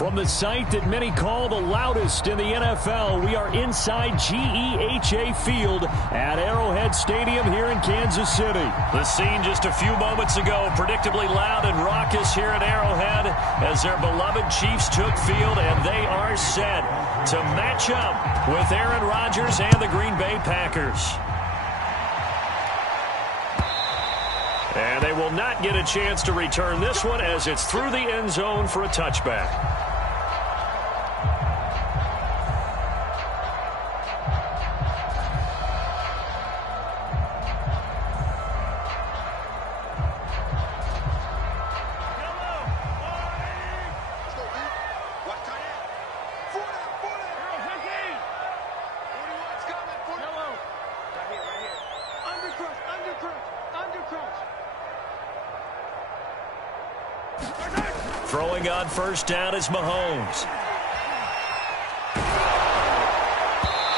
From the site that many call the loudest in the NFL, we are inside GEHA Field at Arrowhead Stadium here in Kansas City. The scene just a few moments ago, predictably loud and raucous here at Arrowhead as their beloved Chiefs took field, and they are set to match up with Aaron Rodgers and the Green Bay Packers. And they will not get a chance to return this one as it's through the end zone for a touchback. Throwing on first down is Mahomes.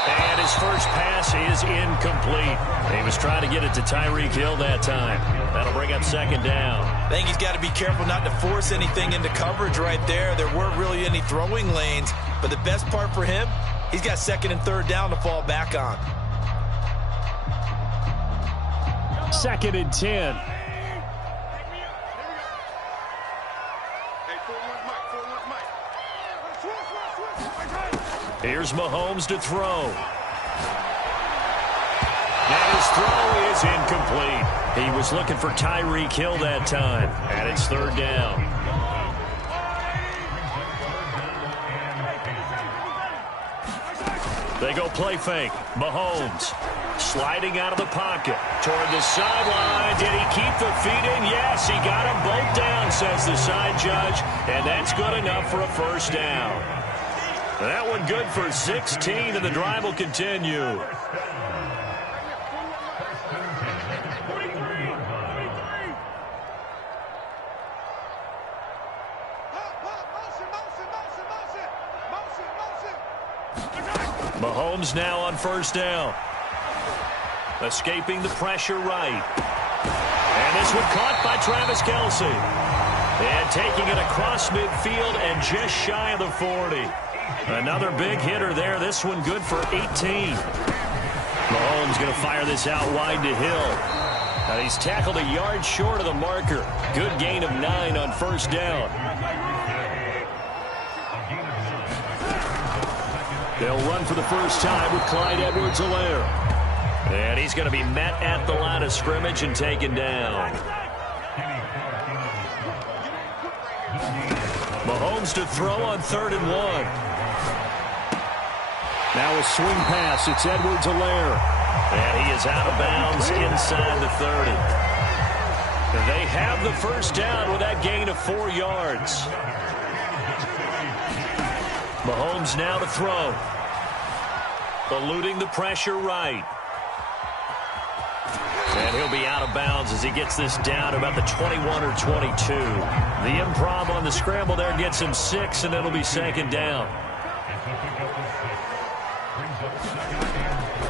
And his first pass is incomplete. He was trying to get it to Tyreek Hill that time. That'll bring up second down. I think he's got to be careful not to force anything into coverage right there. There weren't really any throwing lanes. But the best part for him, he's got second and third down to fall back on. Second and 10. Here's Mahomes to throw. And his throw is incomplete. He was looking for Tyreek Hill that time. And it's third down. They go play fake. Mahomes sliding out of the pocket toward the sideline. Did he keep the feet in? Yes, he got them both down, says the side judge. And that's good enough for a first down. That one good for 16, and the drive will continue. Mahomes now on first down. Escaping the pressure right. And this one caught by Travis Kelce. And taking it across midfield and just shy of the 40. Another big hitter there. This one good for 18. Mahomes going to fire this out wide to Hill. Now he's tackled a yard short of the marker. Good gain of 9 on first down. They'll run for the first time with Clyde Edwards-Helaire. And he's going to be met at the line of scrimmage and taken down. Mahomes to throw on 3rd and 1. Now a swing pass. It's Edwards-Helaire. And he is out of bounds inside the 30. They have the first down with that gain of 4 yards. Mahomes now to throw. Eluding the pressure right. And he'll be out of bounds as he gets this down about the 21 or 22. The improv on the scramble there gets him 6, and it'll be second down.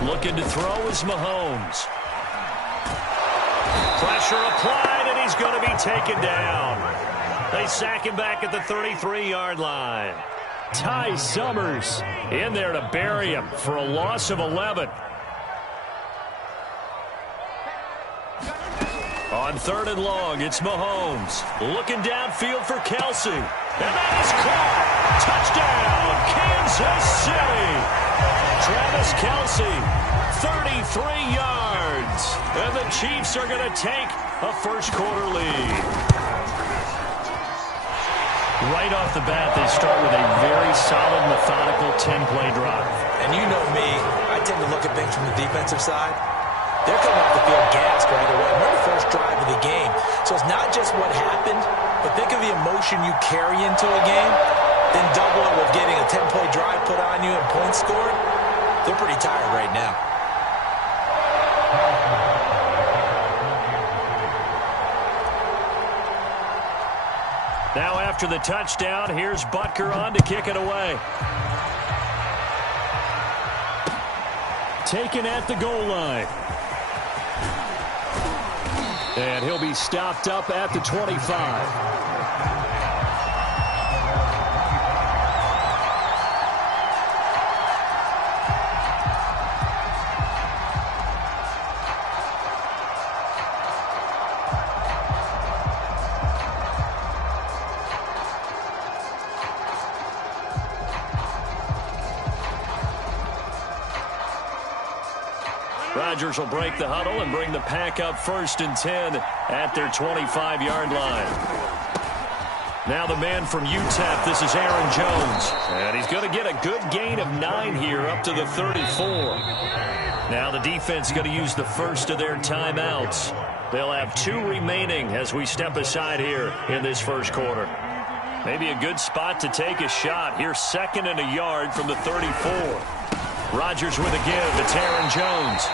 Looking to throw is Mahomes. Pressure applied, and he's going to be taken down. They sack him back at the 33-yard line. Ty Summers in there to bury him for a loss of 11. On 3rd and long, it's Mahomes. Looking downfield for Kelce. And that is caught. Touchdown, Kansas City. Travis Kelce, 33 yards. And the Chiefs are going to take a first-quarter lead. Right off the bat, they start with a very solid, methodical 10-play drive. And you know me, I tend to look at things from the defensive side. They're coming off the field gassed right away. We're the first drive of the game. So it's not just what happened, but think of the emotion you carry into a game, then double it with getting a 10-play drive put on you and points scored. They're pretty tired right now. Now after the touchdown, here's Butker on to kick it away. Taken at the goal line. And he'll be stopped up at the 25. Rodgers will break the huddle and bring the pack up 1st and 10 at their 25-yard line. Now the man from UTEP, this is Aaron Jones. And he's going to get a good gain of 9 here up to the 34. Now the defense going to use the first of their timeouts. They'll have 2 remaining as we step aside here in this first quarter. Maybe a good spot to take a shot. Here's 2nd and a yard from the 34. Rodgers with a give. It's Aaron Jones.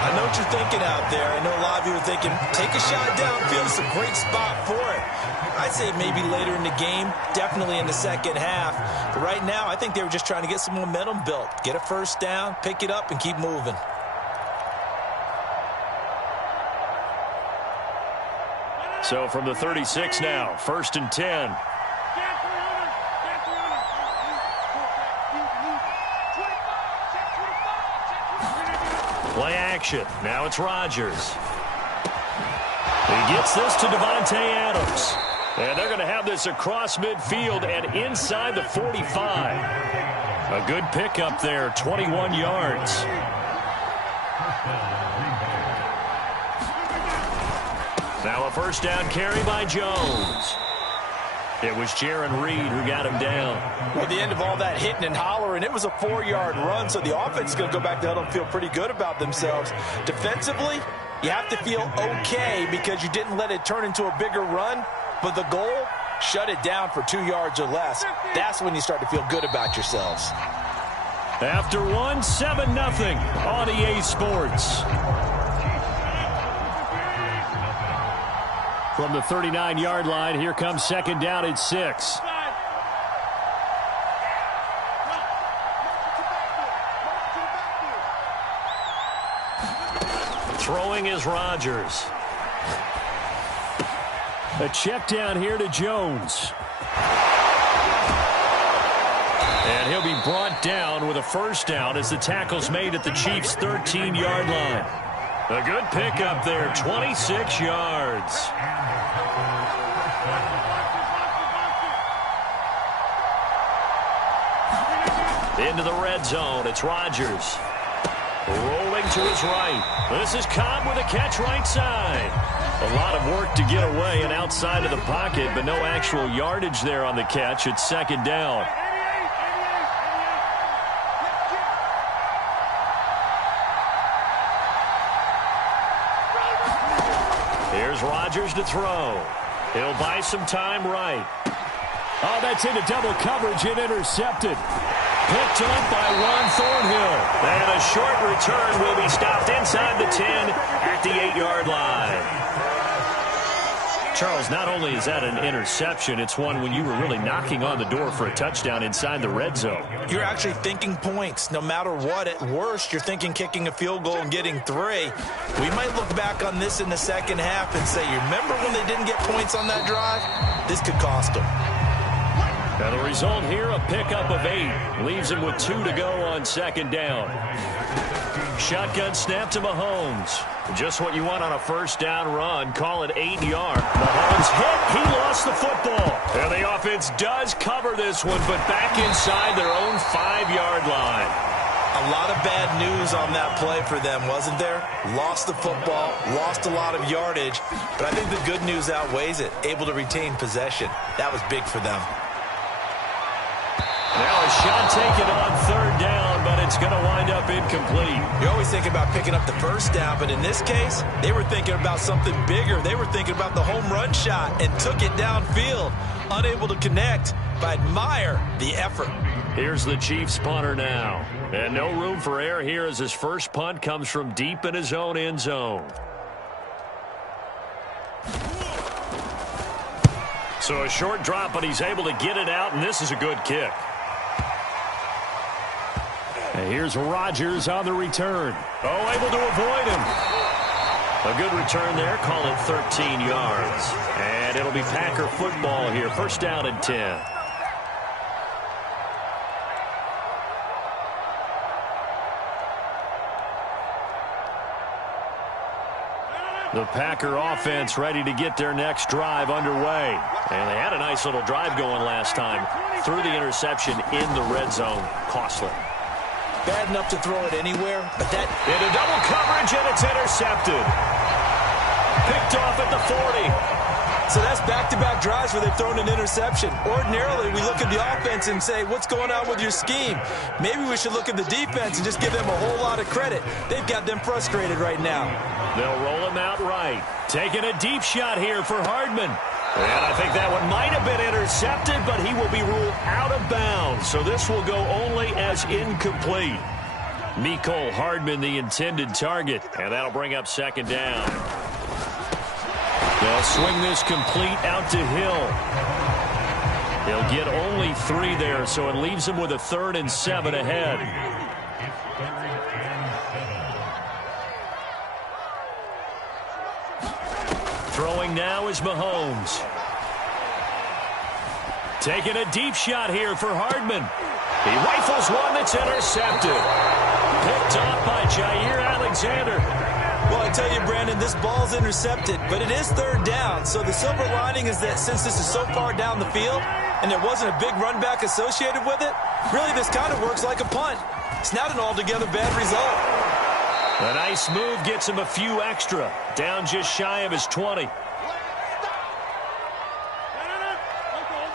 I know what you're thinking out there. I know a lot of you are thinking, take a shot downfield. It's a great spot for it. I'd say maybe later in the game, definitely in the second half. But right now, I think they were just trying to get some momentum built. Get a first down, pick it up, and keep moving. So from the 36 now, 1st and 10. Play action. Now it's Rodgers. He gets this to Devontae Adams. And they're going to have this across midfield and inside the 45. A good pickup there, 21 yards. Now a first down carry by Jones. It was Jaron Reed who got him down. Well, at the end of all that hitting and hollering, it was a 4-yard run, so the offense is going to go back to huddle and feel pretty good about themselves. Defensively, you have to feel okay because you didn't let it turn into a bigger run, but the goal, shut it down for 2 yards or less. That's when you start to feel good about yourselves. After 1, 7-0 on EA Sports. From the 39-yard line, here comes 2nd down at 6. Throwing is Rodgers. A check down here to Jones. And he'll be brought down with a first down as the tackle's made at the Chiefs' 13-yard line. A good pickup there, 26 yards. Into the red zone, it's Rodgers. Rolling to his right. This is Cobb with a catch right side. A lot of work to get away and outside of the pocket, but no actual yardage there on the catch. It's 2nd down. Here's Rodgers to throw. He'll buy some time right. Oh, that's into double coverage and intercepted. Picked up by Juan Thornhill. And a short return will be stopped inside the 10 at the 8-yard line. Charles, not only is that an interception, it's one when you were really knocking on the door for a touchdown inside the red zone. You're actually thinking points. No matter what, at worst, you're thinking kicking a field goal and getting 3. We might look back on this in the second half and say, you remember when they didn't get points on that drive? This could cost them. Now the result here, a pickup of 8. Leaves him with 2 to go on 2nd down. Shotgun snap to Mahomes. Just what you want on a first down run. Call it 8 yards. Mahomes hit. He lost the football. And the offense does cover this one, but back inside their own 5-yard line. A lot of bad news on that play for them, wasn't there? Lost the football, lost a lot of yardage, but I think the good news outweighs it. Able to retain possession. That was big for them. Now a shot taken on 3rd down, but it's going to wind up incomplete. You always think about picking up the first down, but in this case, they were thinking about something bigger. They were thinking about the home run shot and took it downfield. Unable to connect, but admire the effort. Here's the Chiefs punter now. And no room for error here as his first punt comes from deep in his own end zone. So a short drop, but he's able to get it out, and this is a good kick. And here's Rodgers on the return. Oh, able to avoid him. A good return there. Call it 13 yards. And it'll be Packer football here. First down and 10. The Packer offense ready to get their next drive underway. And they had a nice little drive going last time. Threw the interception in the red zone. Costly. bad enough to throw it anywhere, but that... Into double coverage, and it's intercepted. Picked off at the 40. So that's back-to-back drives where they've thrown an interception. Ordinarily, we look at the offense and say, what's going on with your scheme? Maybe we should look at the defense and just give them a whole lot of credit. They've got them frustrated right now. They'll roll him out right. Taking a deep shot here for Hardman. And I think that one might have been intercepted, but he will be ruled out of bounds. So this will go only as incomplete. Mecole Hardman, the intended target. And that'll bring up second down. They'll swing this complete out to Hill. He'll get only 3 there, so it leaves him with a 3rd and 7 ahead. Throwing now is Mahomes. Taking a deep shot here for Hardman. He rifles one that's intercepted. Picked off by Jair Alexander. Well, I tell you, Brandon, this ball's intercepted, but it is 3rd down. So the silver lining is that since this is so far down the field and there wasn't a big run back associated with it, really this kind of works like a punt. It's not an altogether bad result. A nice move gets him a few extra. Down just shy of his 20.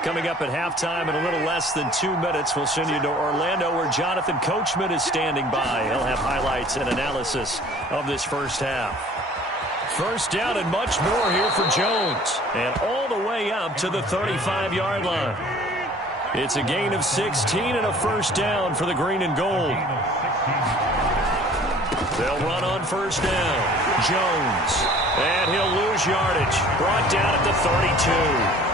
Coming up at halftime in a little less than 2 minutes, we'll send you to Orlando where Jonathan Coachman is standing by. He'll have highlights and analysis of this first half. First down and much more here for Jones. And all the way up to the 35-yard line. It's a gain of 16 and a first down for the green and gold. They'll run on first down. Jones. And he'll lose yardage. Brought down at the 32.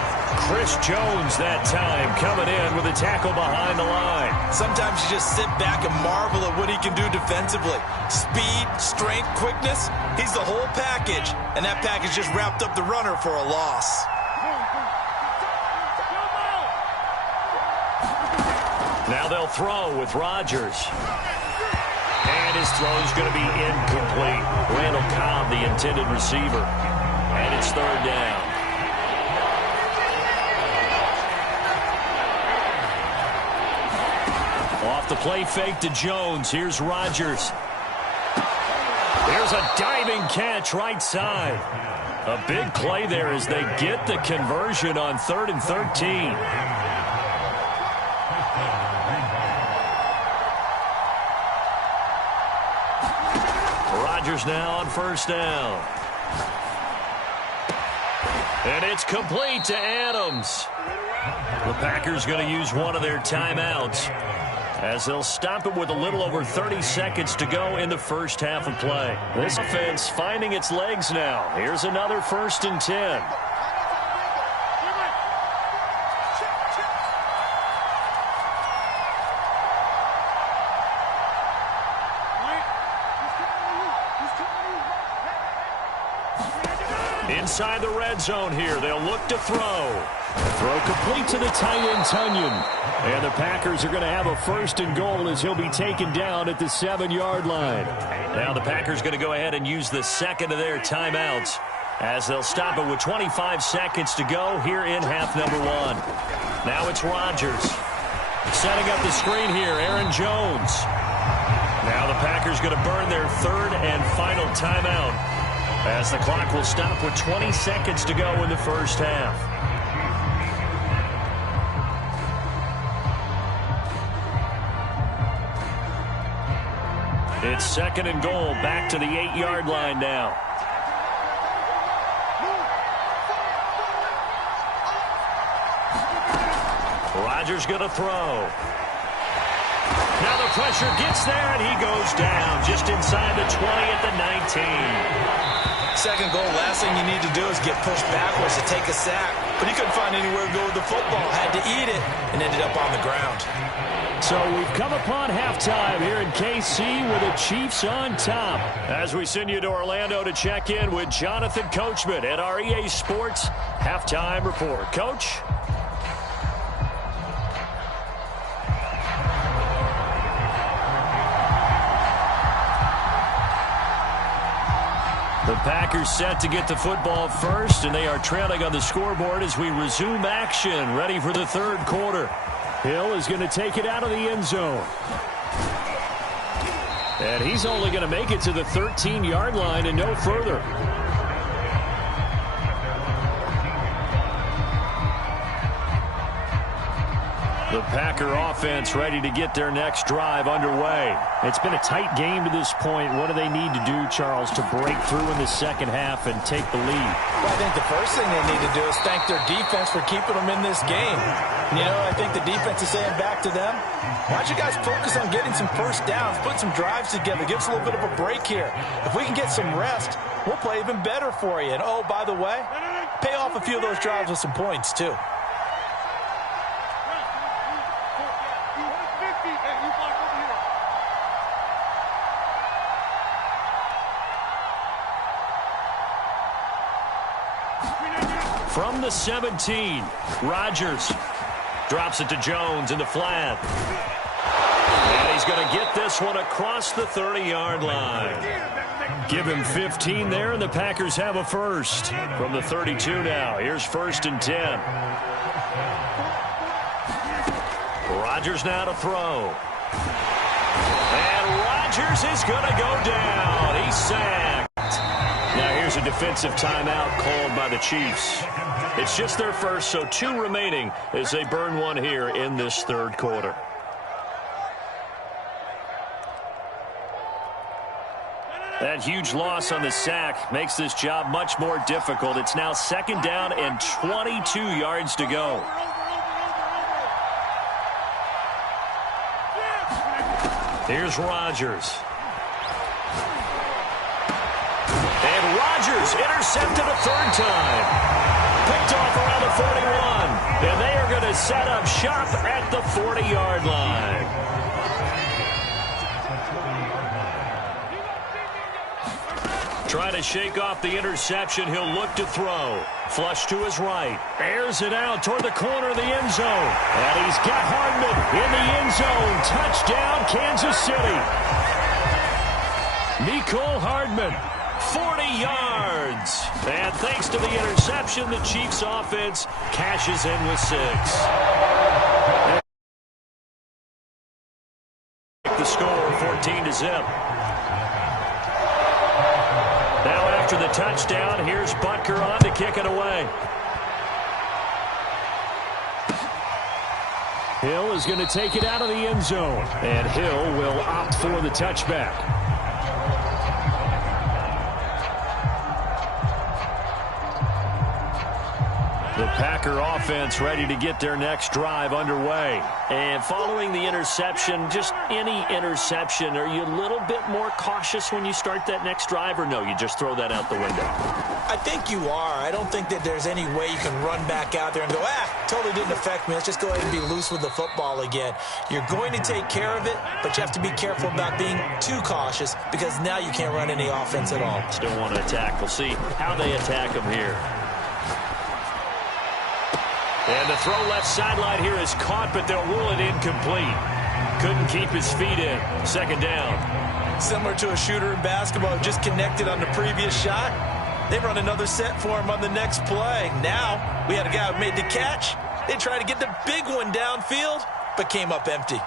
Chris Jones that time coming in with a tackle behind the line. Sometimes you just sit back and marvel at what he can do defensively. Speed, strength, quickness, he's the whole package. And that package just wrapped up the runner for a loss. Now they'll throw with Rodgers. And his throw's going to be incomplete. Randall Cobb, the intended receiver. And it's 3rd down. Off the play fake to Jones. Here's Rodgers. There's a diving catch right side. A big play there as they get the conversion on 3rd and 13. Rodgers now on first down. And it's complete to Adams. The Packers going to use one of their timeouts as they'll stop it with a little over 30 seconds to go in the first half of play. This offense finding its legs now. Here's another 1st and 10. Inside the red zone here, they'll look to throw. Throw complete to the tight end, Tunyon. And the Packers are going to have a 1st and goal as he'll be taken down at the 7-yard line. Now the Packers going to go ahead and use the second of their timeouts as they'll stop it with 25 seconds to go here in half number 1. Now it's Rodgers. Setting up the screen here, Aaron Jones. Now the Packers going to burn their 3rd and final timeout as the clock will stop with 20 seconds to go in the first half. It's 2nd and goal, back to the 8-yard line now. Rodgers going to throw. Now the pressure gets there, and he goes down just inside the 20 at the 19. 2nd goal, last thing you need to do is get pushed backwards to take a sack. But he couldn't find anywhere to go with the football. Had to eat it and ended up on the ground. So we've come upon halftime here in KC with the Chiefs on top. As we send you to Orlando to check in with Jonathan Coachman at our EA Sports Halftime Report. Coach? The Packers set to get the football first, and they are trailing on the scoreboard as we resume action, ready for the 3rd quarter. Hill is going to take it out of the end zone. And he's only going to make it to the 13-yard line and no further. The Packer offense ready to get their next drive underway. It's been a tight game to this point. What do they need to do, Charles, to break through in the second half and take the lead? Well, I think the first thing they need to do is thank their defense for keeping them in this game. You know, I think the defense is saying back to them, why don't you guys focus on getting some first downs, put some drives together, give us a little bit of a break here. If we can get some rest, we'll play even better for you. And, oh, by the way, pay off a few of those drives with some points, too. From the 17, Rodgers drops it to Jones in the flat. And he's going to get this one across the 30-yard line. Give him 15 there, and the Packers have a first. From the 32 now, here's 1st and 10. Rodgers now to throw. And Rodgers is going to go down. He's sacked. Now here's a defensive timeout called by the Chiefs. It's just their first, so 2 remaining as they burn one here in this third quarter. That huge loss on the sack makes this job much more difficult. It's now 2nd down and 22 yards to go. Here's Rodgers. And Rodgers intercepted a 3rd time. Picked off around the 41. And they are going to set up shop at the 40-yard line. Trying to shake off the interception. He'll look to throw. Flush to his right. Airs it out toward the corner of the end zone. And he's got Hardman in the end zone. Touchdown, Kansas City. Mecole Hardman. 40 yards. And thanks to the interception, the Chiefs offense cashes in with 6. The score, 14-0. Now after the touchdown, here's Butker on to kick it away. Hill is going to take it out of the end zone. And Hill will opt for the touchback. The Packer offense ready to get their next drive underway. And following the interception, just any interception, are you a little bit more cautious when you start that next drive, or no, you just throw that out the window? I think you are. I don't think that there's any way you can run back out there and go, totally didn't affect me. Let's just go ahead and be loose with the football again. You're going to take care of it, but you have to be careful about being too cautious because now you can't run any offense at all. Still want to attack. We'll see how they attack them here. And the throw left sideline here is caught, but they'll rule it incomplete. Couldn't keep his feet in. 2nd down. Similar to a shooter in basketball who just connected on the previous shot. They run another set for him on the next play. Now, we had a guy who made the catch. They tried to get the big one downfield, but came up empty.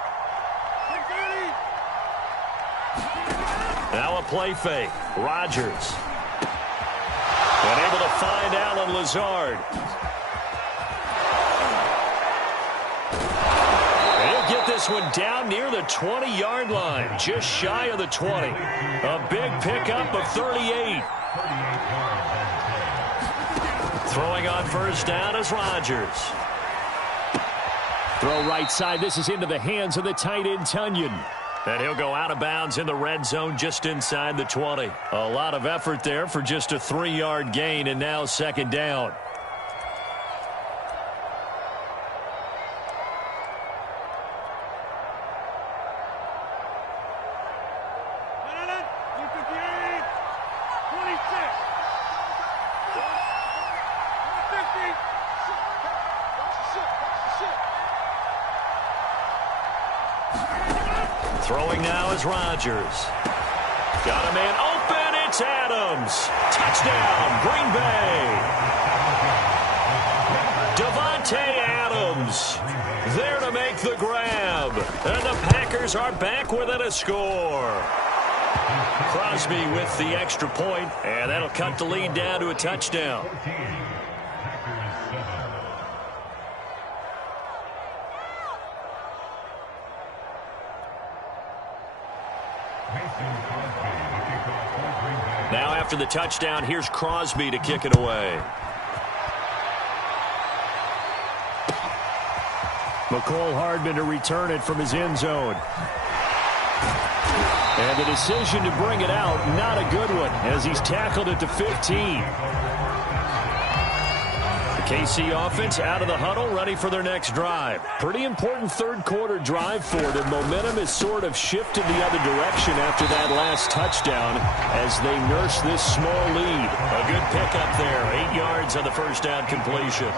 Now a play fake. Rodgers. Unable to find Allen Lazard. Get this one down near the 20-yard line, just shy of the 20. A big pickup of 38. Throwing on 1st down is Rodgers. Throw right side. This is into the hands of the tight end, Tunyon. And he'll go out of bounds in the red zone just inside the 20. A lot of effort there for just a 3-yard gain, and now 2nd down. Throwing now is Rodgers. Got a man open. It's Adams. Touchdown, Green Bay. Davante Adams there to make the grab. And the Packers are back within a score. Crosby with the extra point, and that'll cut the lead down to a touchdown. Now after the touchdown, here's Crosby to kick it away. McCole Hardman to return it from his end zone. And the decision to bring it out, not a good one, as he's tackled at the 15. The KC offense out of the huddle, ready for their next drive. Pretty important third quarter drive for them. Momentum has sort of shifted the other direction after that last touchdown as they nurse this small lead. A good pickup there, 8 yards on the first down completion.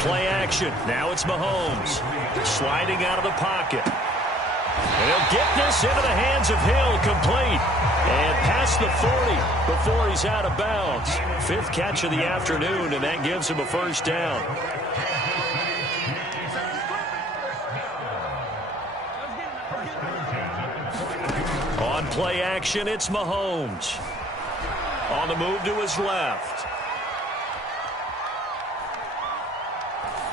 Play action. Now it's Mahomes sliding out of the pocket. And he'll get this into the hands of Hill, complete. And past the 40 before he's out of bounds. 5th catch of the afternoon, and that gives him a first down. On play action, it's Mahomes. On the move to his left.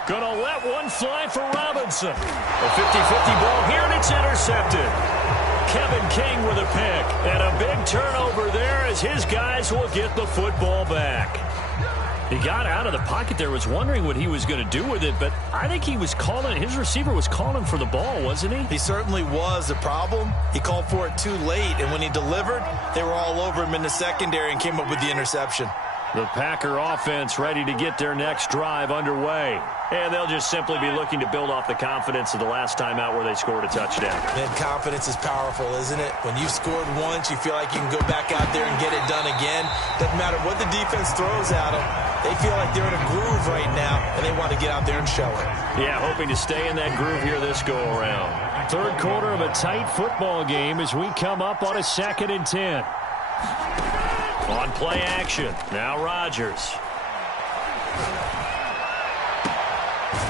Gonna let one fly for Robinson. A 50-50 ball here, and it's intercepted. Kevin King with a pick. And a big turnover there as his guys will get the football back. He got out of the pocket there, was wondering what he was going to do with it, but I think he was calling, his receiver was calling for the ball, wasn't he? He certainly was. The problem, he called for it too late, and when he delivered, they were all over him in the secondary and came up with the interception. The Packer offense ready to get their next drive underway. And they'll just simply be looking to build off the confidence of the last time out where they scored a touchdown. Man, confidence is powerful, isn't it? When you've scored once, you feel like you can go back out there and get it done again. Doesn't matter what the defense throws at them. They feel like they're in a groove right now, and they want to get out there and show it. Yeah, hoping to stay in that groove here this go-around. Third quarter of a tight football game as we come up on a 2nd and 10. On play action, now Rodgers.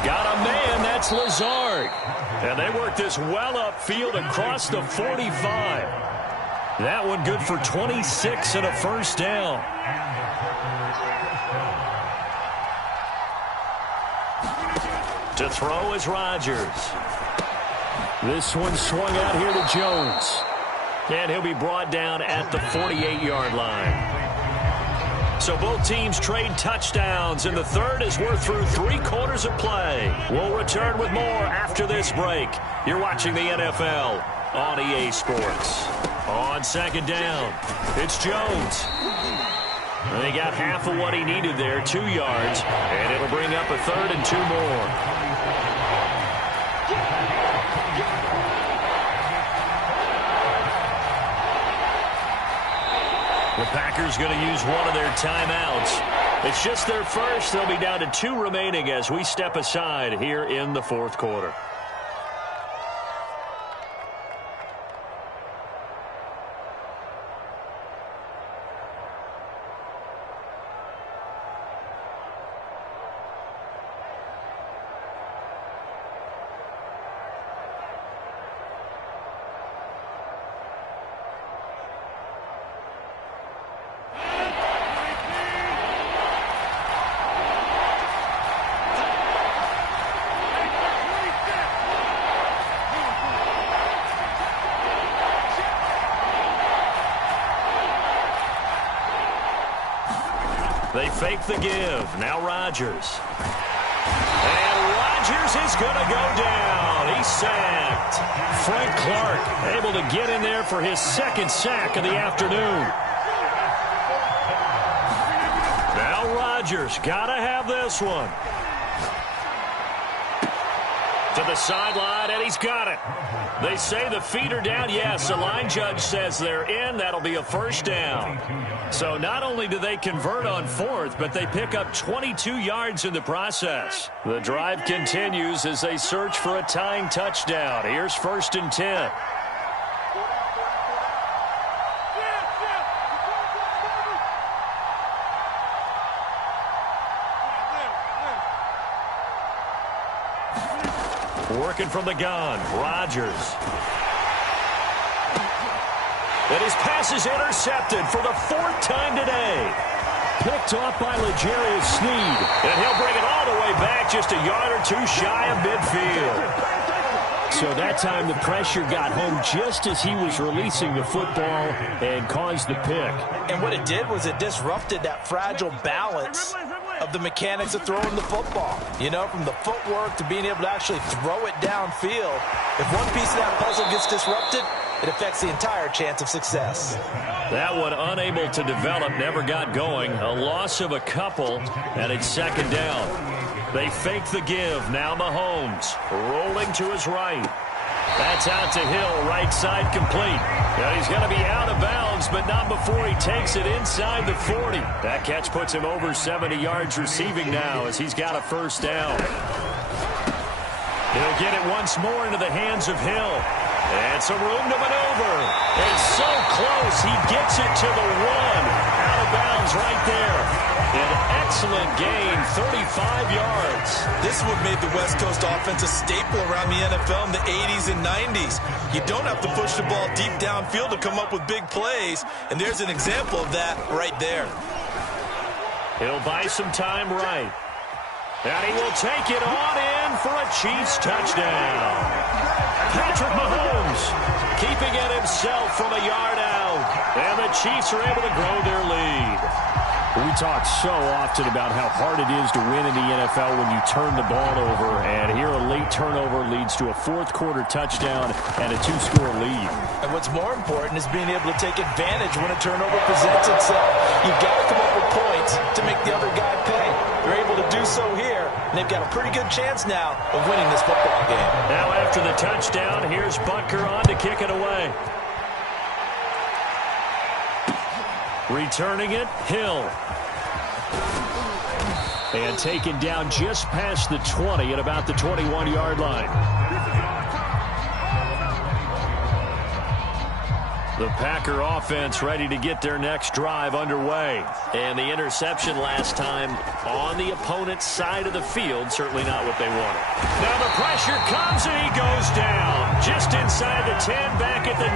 Got a man, that's Lazard. And they work this well upfield across the 45. That one good for 26 and a first down. To throw is Rodgers. This one swung out here to Jones. And he'll be brought down at the 48-yard line. So both teams trade touchdowns in the third as we're through 3 quarters of play. We'll return with more after this break. You're watching the NFL on EA Sports. On 2nd down, it's Jones. And he got half of what he needed there, 2 yards, and it'll bring up a 3rd and 2 more. The Packers going to use one of their timeouts. It's just their first. They'll be down to 2 remaining as we step aside here in the 4th quarter. They fake the give. Now Rodgers. And Rodgers is going to go down. He's sacked. Frank Clark able to get in there for his 2nd sack of the afternoon. Now Rodgers got to have this one. To the sideline, and he's got it. They say the feet are down. Yes, the line judge says they're in. That'll be a first down. So not only do they convert on 4th, but they pick up 22 yards in the process. The drive continues as they search for a tying touchdown. Here's 1st and 10. Working from the gun, Rodgers. And his pass is intercepted for the 4th time today. Picked off by L'Jarius Sneed. And he'll bring it all the way back just a yard or two shy of midfield. So that time the pressure got home just as he was releasing the football and caused the pick. And what it did was it disrupted that fragile balance of the mechanics of throwing the football. You know, from the footwork to being able to actually throw it downfield. If one piece of that puzzle gets disrupted, it affects the entire chance of success. That one unable to develop, never got going. A loss of a couple, and it's 2nd down. They fake the give. Now Mahomes rolling to his right. That's out to Hill, right side complete. Now he's going to be out of bounds, but not before he takes it inside the 40. That catch puts him over 70 yards receiving now as he's got a 1st down. He'll get it once more into the hands of Hill. And some room to maneuver. And so close, he gets it to the 1. Out of bounds right there. An excellent gain, 35 yards. This would make the West Coast offense a staple around the NFL in the 80s and 90s. You don't have to push the ball deep downfield to come up with big plays, and there's an example of that right there. He'll buy some time right. And he will take it on in for a Chiefs touchdown. Patrick Mahomes keeping it himself from a yard out. And the Chiefs are able to grow their lead. We talk so often about how hard it is to win in the NFL when you turn the ball over. And here a late turnover leads to a 4th quarter touchdown and a 2-score lead. And what's more important is being able to take advantage when a turnover presents itself. You've got to come up with points to make the other guy pay. They're able to do so here, and they've got a pretty good chance now of winning this football game. Now after the touchdown, here's Butker on to kick it away. Returning it, Hill. And taken down just past the 20 at about the 21-yard line. The Packer offense ready to get their next drive underway. And the interception last time on the opponent's side of the field, certainly not what they wanted. Now the pressure comes and he goes down. Just inside the 10, back at the 9.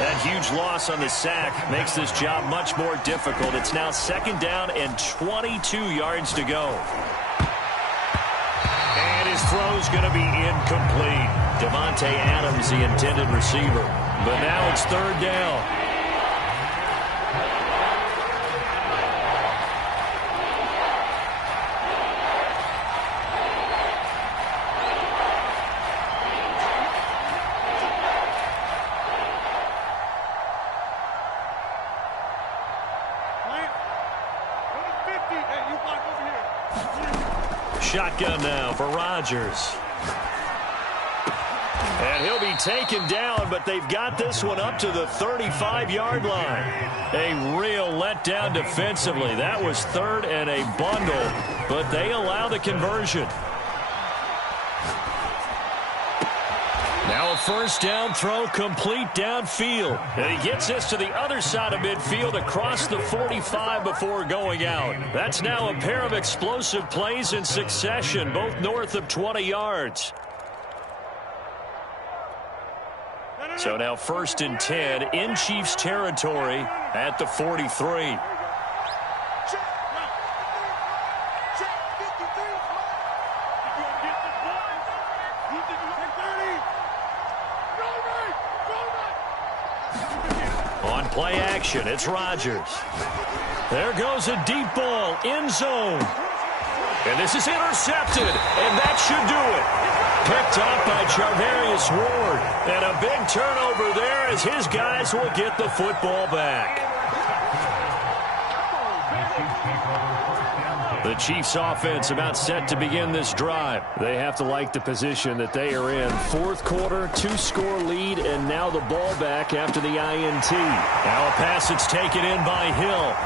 That huge loss on the sack makes this job much more difficult. It's now 2nd down and 22 yards to go. And his throw's going to be incomplete. Devontae Adams, the intended receiver. But now it's 3rd down. Shotgun now for Rodgers. And he'll be taken down, but they've got this one up to the 35-yard line. A real letdown defensively. That was 3rd and a bundle, but they allow the conversion. Now a 1st down throw complete downfield. And he gets this to the other side of midfield across the 45 before going out. That's now a pair of explosive plays in succession, both north of 20 yards. So now 1st and 10 in Chiefs territory at the 43. On play action, it's Rodgers. There goes a deep ball, end zone. And this is intercepted, and that should do it. Picked up by Charvarius Ward. And a big turnover there as his guys will get the football back. The Chiefs offense about set to begin this drive. They have to like the position that they are in. 4th quarter, 2-score lead, and now the ball back after the INT. Now a pass that's taken in by Hill.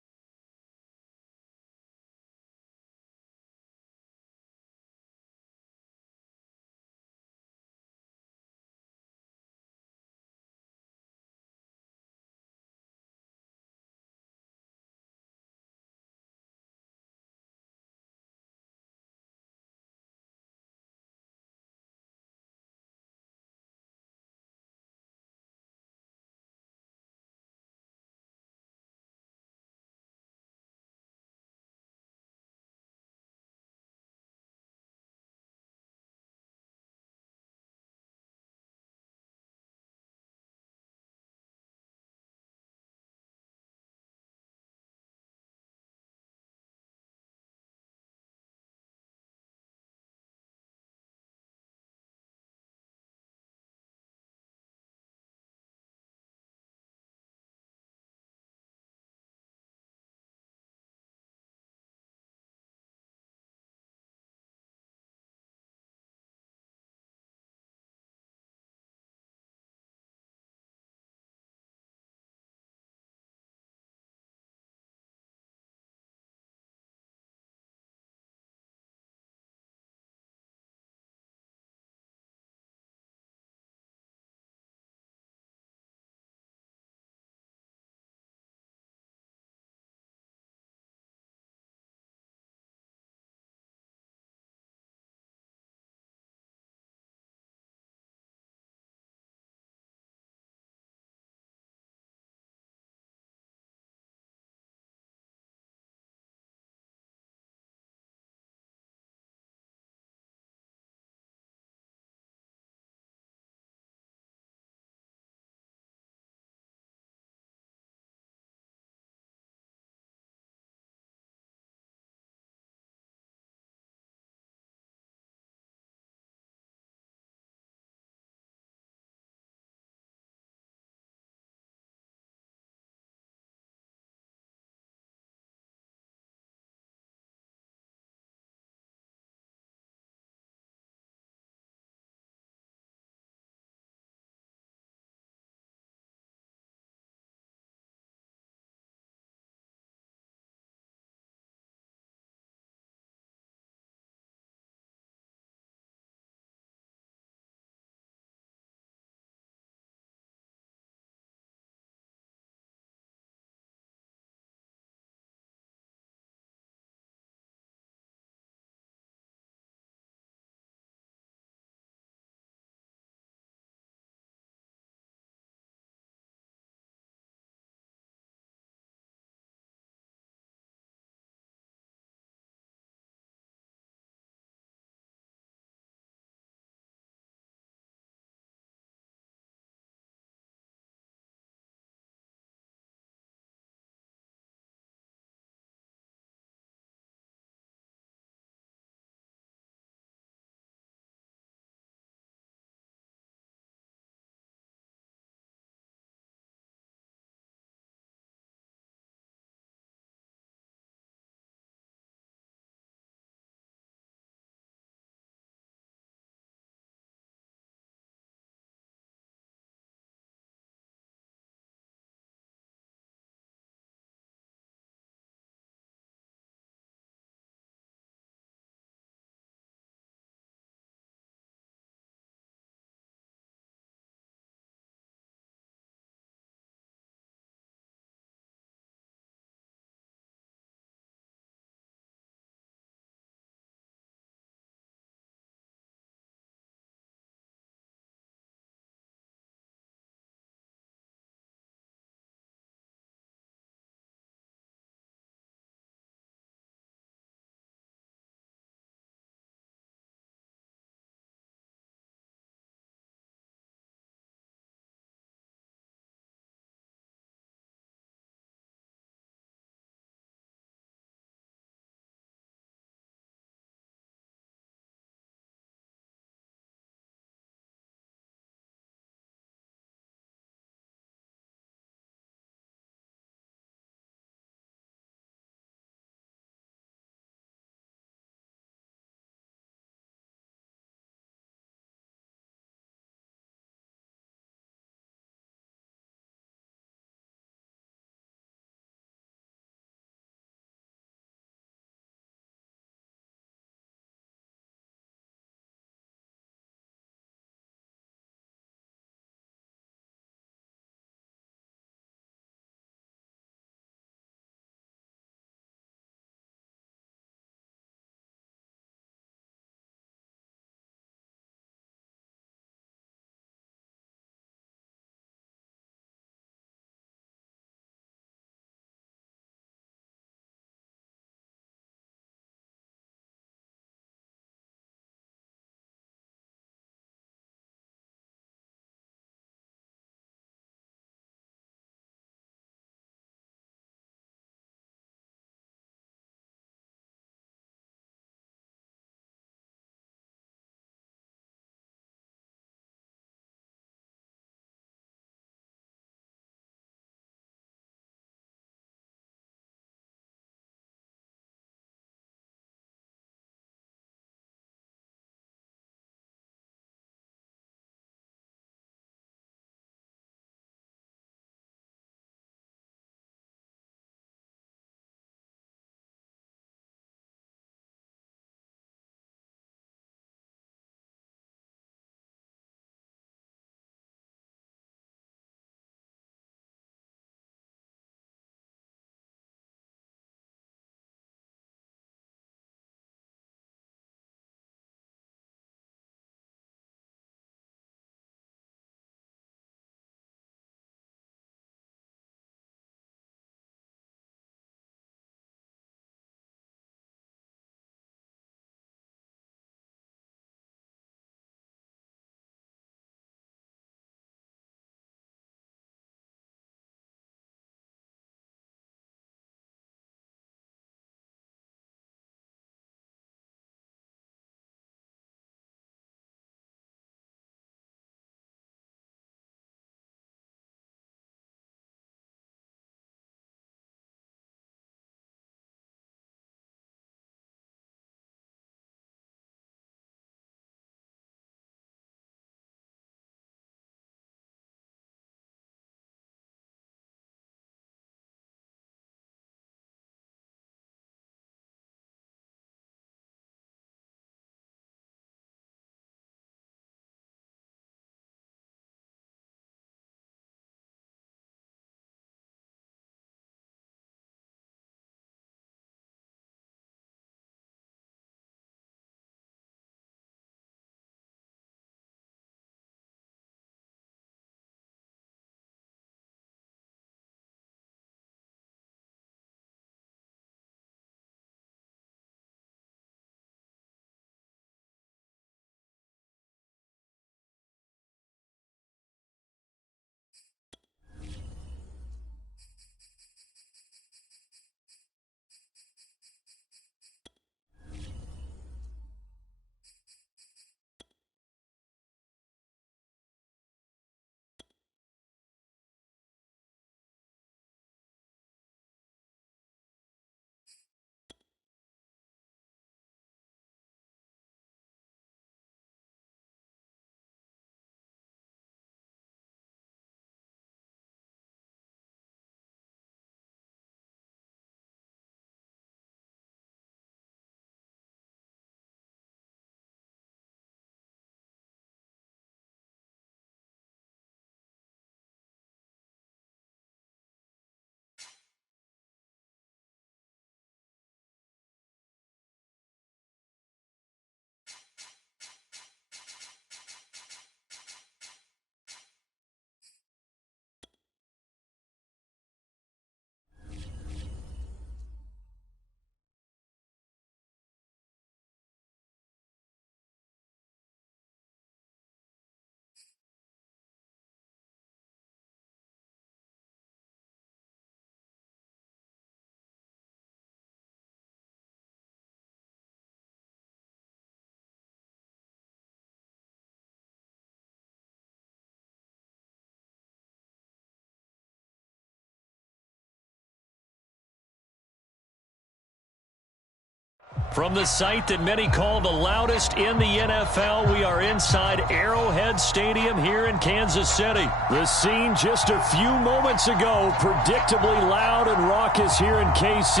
From the site that many call the loudest in the NFL, we are inside Arrowhead Stadium here in Kansas City. The scene just a few moments ago, predictably loud and raucous here in KC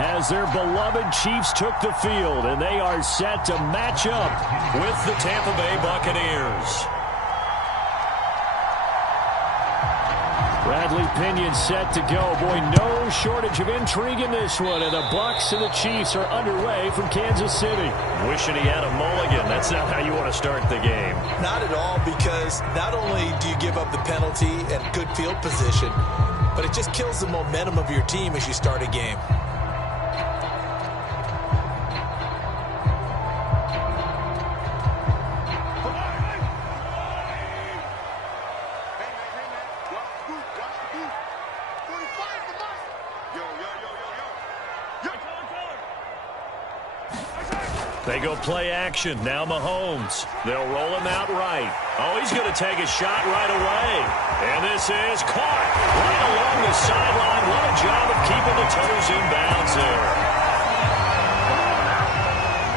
as their beloved Chiefs took the field, and they are set to match up with the Tampa Bay Buccaneers. Bradley Pinion set to go. Boy, no shortage of intrigue in this one. And the Bucs and the Chiefs are underway from Kansas City. Wishing he had a mulligan. That's not how you want to start the game. Not at all, because not only do you give up the penalty and good field position, but it just kills the momentum of your team as you start a game. They go play action. Now Mahomes. They'll roll him out right. Oh, he's going to take a shot right away. And this is caught right along the sideline. What a job of keeping the toes in bounds there.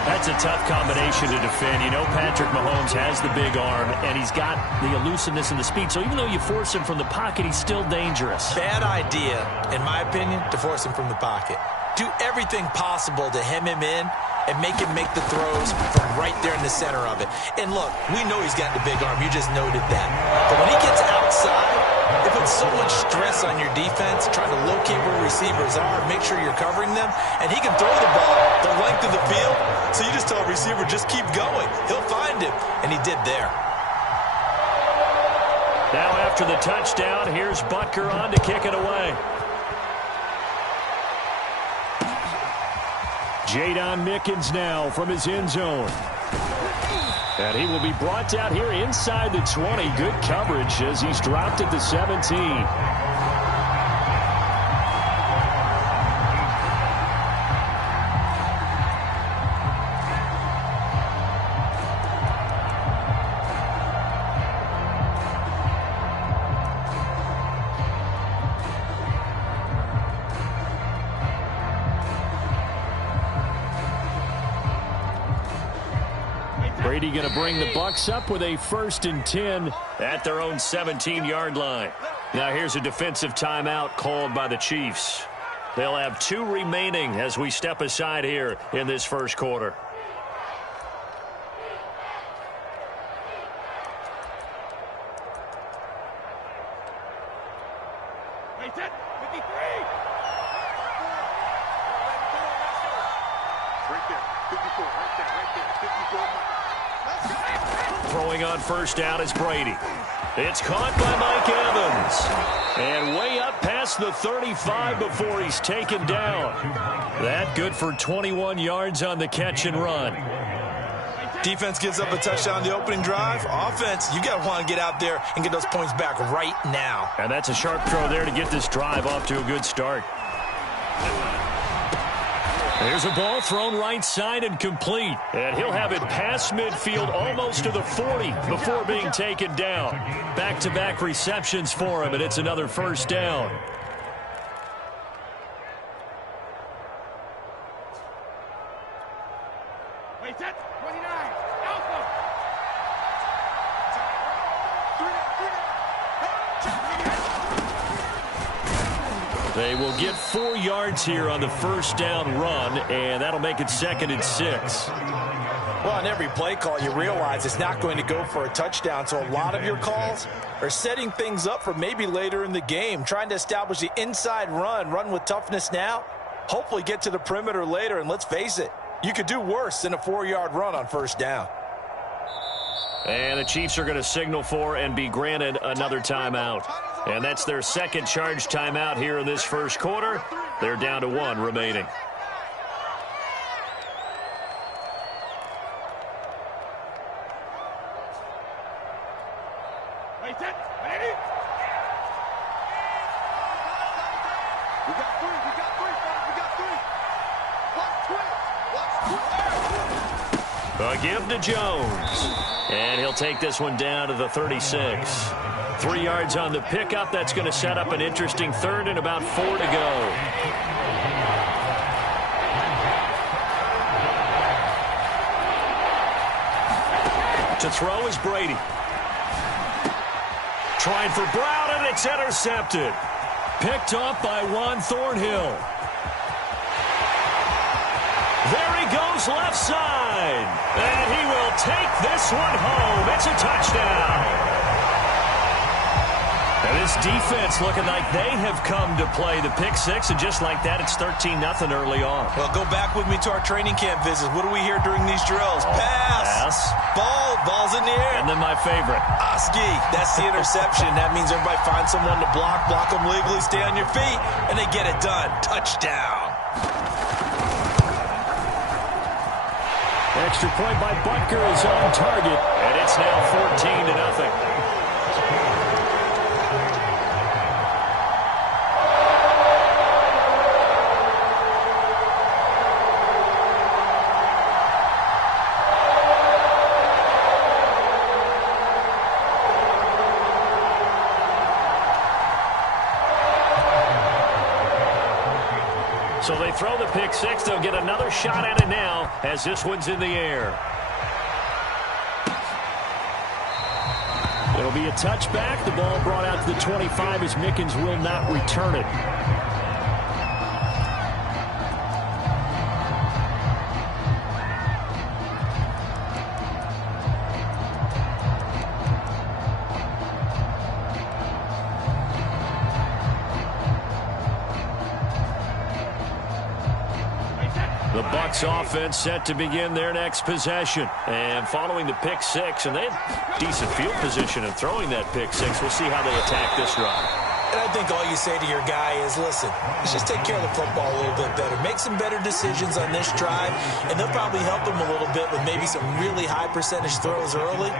That's a tough combination to defend. You know, Patrick Mahomes has the big arm, and he's got the elusiveness and the speed. So even though you force him from the pocket, he's still dangerous. Bad idea, in my opinion, to force him from the pocket. Do everything possible to hem him in and make him make the throws from right there in the center of it. And look, we know he's got the big arm. You just noted that. But when he gets outside, it puts so much stress on your defense, trying to locate where receivers are, make sure you're covering them, and he can throw the ball the length of the field, so you just tell a receiver, just keep going. He'll find him, and he did there. Now after the touchdown, here's Butker on to kick it away. Jadon Mickens now from his end zone. And he will be brought down here inside the 20. Good coverage as he's dropped at the 17. Brady going to bring the Bucs up with a 1st and 10 at their own 17-yard line. Now here's a defensive timeout called by the Chiefs. They'll have 2 remaining as we step aside here in this first quarter. Throwing on first down is Brady. It's caught by Mike Evans. And way up past the 35 before he's taken down. That good for 21 yards on the catch and run. Defense gives up a touchdown the opening drive. Offense, you got to want to get out there and get those points back right now. And that's a sharp throw there to get this drive off to a good start. There's a ball thrown right side and complete. And he'll have it past midfield almost to the 40 before being taken down. Back-to-back receptions for him, and it's another first down. Wait, set, 29, Alpha. They will get 4 yards here on the first down run, and that'll make it 2nd and 6. Well, on every play call, you realize it's not going to go for a touchdown, so a lot of your calls are setting things up for maybe later in the game, trying to establish the inside run with toughness now, hopefully get to the perimeter later, and let's face it, you could do worse than a 4-yard run on first down. And the Chiefs are going to signal for and be granted another timeout. And that's their second charge timeout here in this first quarter. They're down to 1 remaining. Wait, set, ready? We got 3, fellas, we got 3. A give to Jones. And he'll take this one down to the 36. 3 yards on the pickup. That's going to set up an interesting third and about 4 to go. To throw is Brady. Trying for Brown, and it's intercepted. Picked off by Juan Thornhill. There he goes left side. And he will take this one home. It's a touchdown. And this defense looking like they have come to play the pick six, and just like that, it's 13-0 early on. Well, go back with me to our training camp visits. What do we hear during these drills? Pass. Ball's in the air. And then my favorite. Oski, that's the interception. That means everybody finds someone to block them legally, stay on your feet, and they get it done. Touchdown. Extra point by Butker is on target, and it's now 14-0. So they throw the pick six. They'll get another shot at it now as this one's in the air. It'll be a touchback. The ball brought out to the 25 as Mickens will not return it. The Bucs offense set to begin their next possession. And following the pick six, and they have decent field position in throwing that pick six. We'll see how they attack this drive. And I think all you say to your guy is, listen, let's just take care of the football a little bit better. Make some better decisions on this drive, and they'll probably help him a little bit with maybe some really high percentage throws early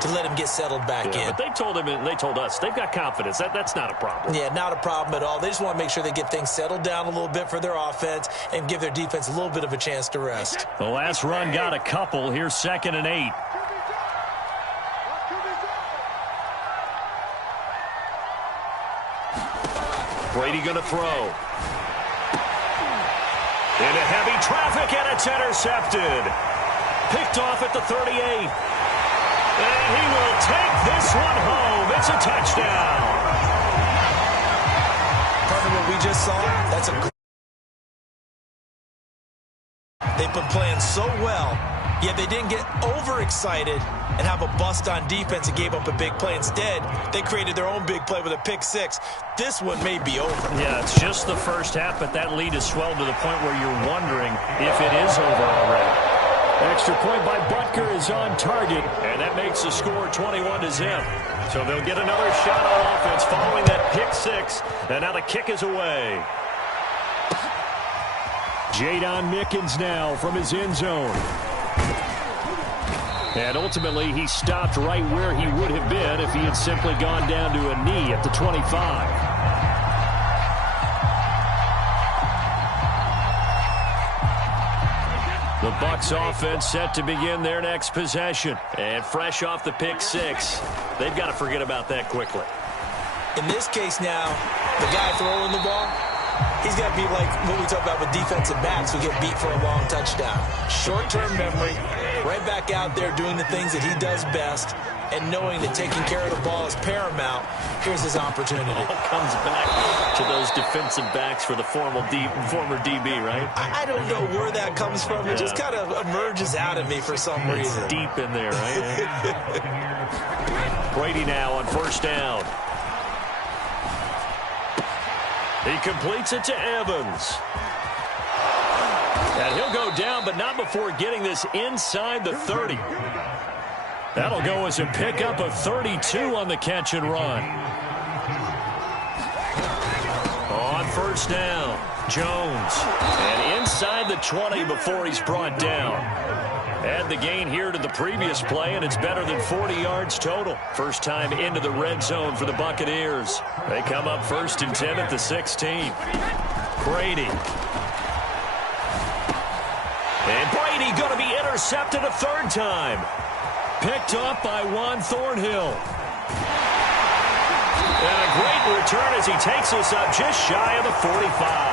to let him get settled back in. But they told him and they told us they've got confidence. That's not a problem. Yeah, not a problem at all. They just want to make sure they get things settled down a little bit for their offense and give their defense a little bit of a chance to rest. The last run got a couple. Here's 2nd and 8. Brady going to throw. Into heavy traffic, and it's intercepted. Picked off at the 38. And he will take this one home. It's a touchdown. Part of what we just saw, that's a... They've been playing so well, yet they didn't get overexcited and have a bust on defense and gave up a big play. Instead, they created their own big play with a pick six. This one may be over. Yeah, it's just the first half, but that lead has swelled to the point where you're wondering if it is over already. Extra point by Butker is on target, and that makes the score 21-0. So they'll get another shot on offense following that pick six, and now the kick is away. Jadon Mickens now from his end zone. And ultimately, he stopped right where he would have been if he had simply gone down to a knee at the 25. The Bucs offense set to begin their next possession. And fresh off the pick six, they've got to forget about that quickly. In this case now, the guy throwing the ball, he's got to be like what we talk about with defensive backs who get beat for a long touchdown. Short-term memory, right back out there doing the things that he does best, and knowing that taking care of the ball is paramount. Here's his opportunity. It all comes back to those defensive backs for the former DB, right? I don't know where that comes from. It just kind of emerges out of me for some reason. It's deep in there, right? Brady now on first down. He completes it to Evans. And he'll go down, but not before getting this inside the 30. That'll go as a pickup of 32 on the catch and run. On first down, Jones. And inside the 20 before he's brought down. Add the gain here to the previous play, and it's better than 40 yards total. First time into the red zone for the Buccaneers. They come up 1st and 10 at the 16. Brady. And Brady going to be intercepted a 3rd time. Picked off by Juan Thornhill. And a great return as he takes us up just shy of the 45.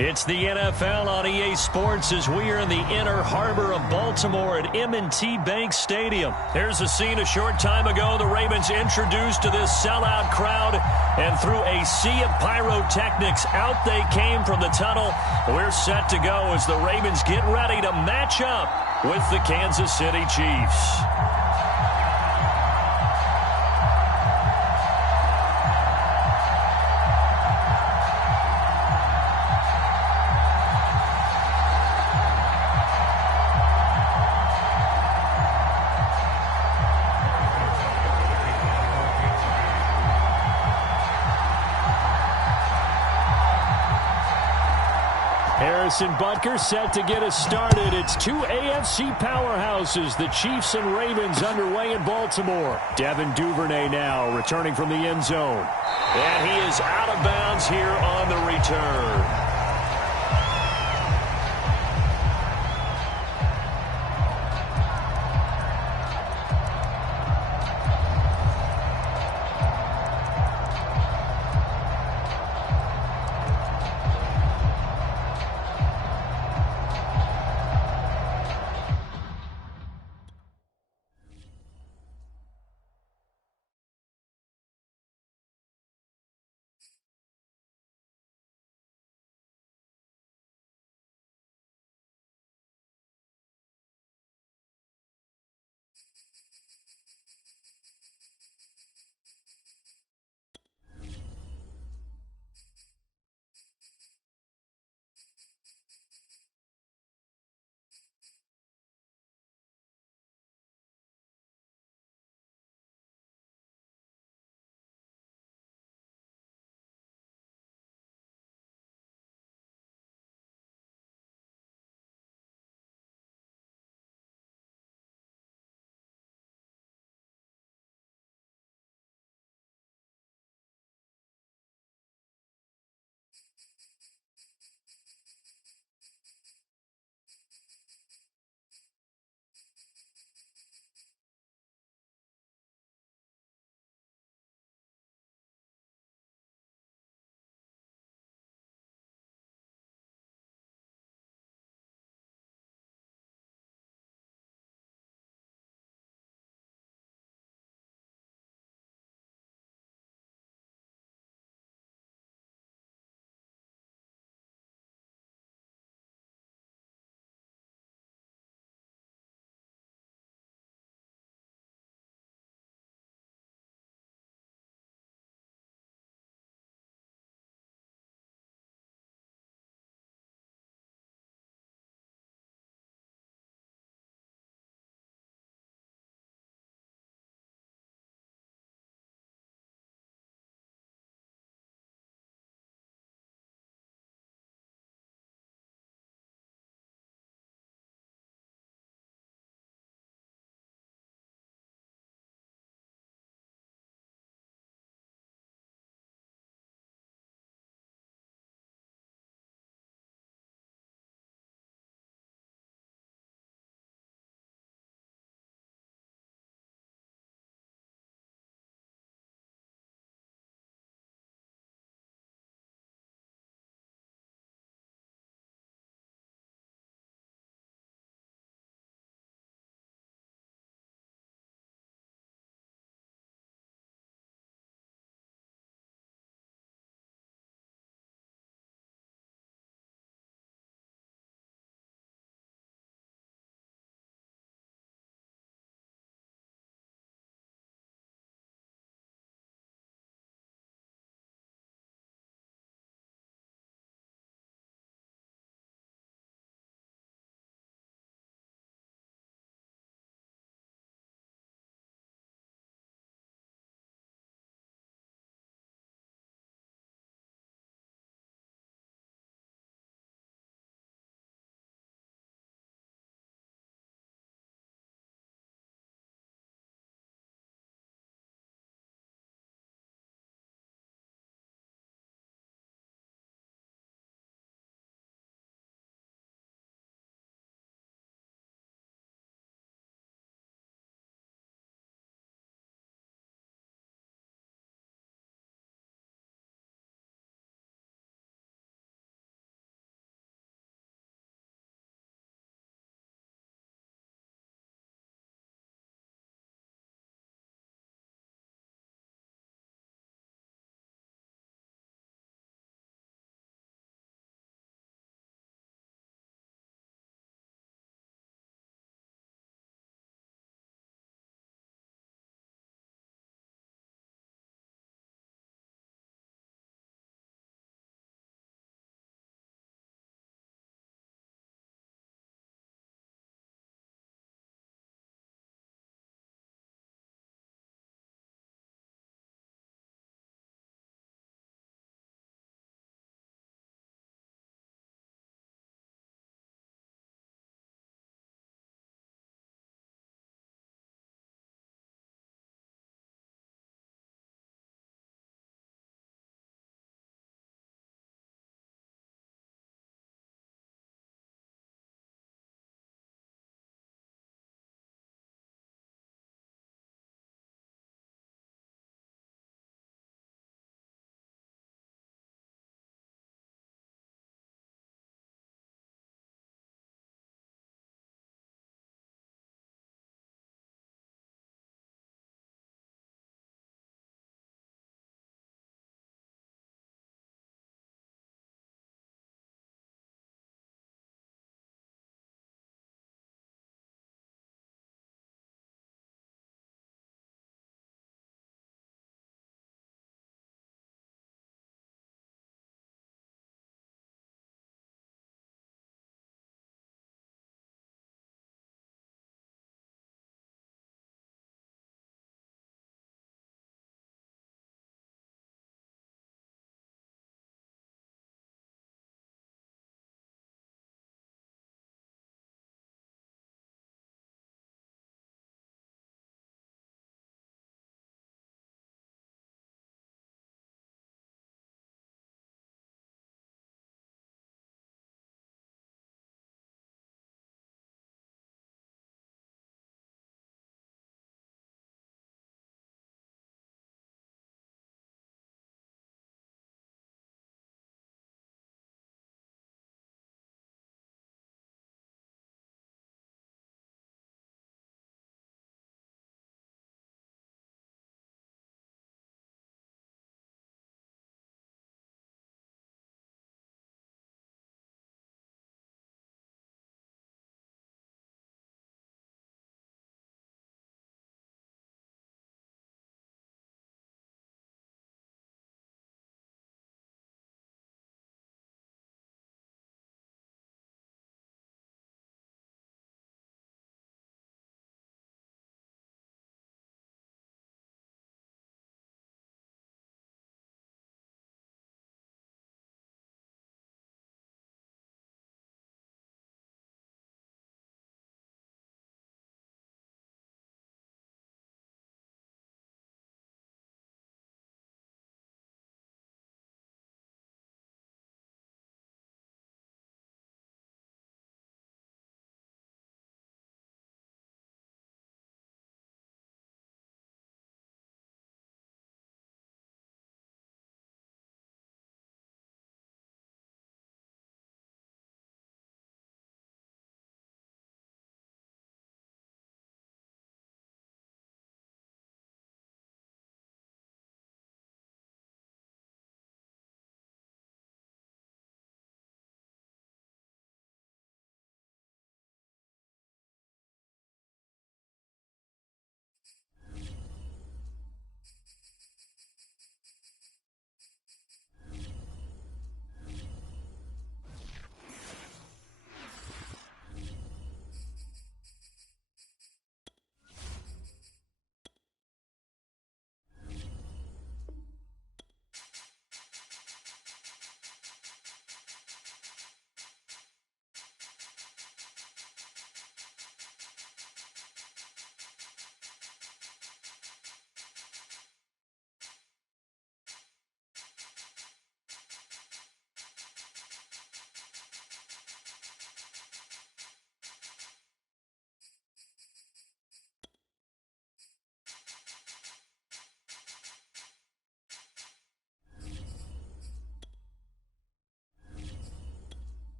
It's the NFL on EA Sports as we are in the inner harbor of Baltimore at M&T Bank Stadium. Here's a scene a short time ago. The Ravens introduced to this sellout crowd, and through a sea of pyrotechnics, out they came from the tunnel. We're set to go as the Ravens get ready to match up with the Kansas City Chiefs. Harrison Butker set to get us started. It's two AFC powerhouses, the Chiefs and Ravens, underway in Baltimore. Devin Duvernay now returning from the end zone. And he is out of bounds here on the return.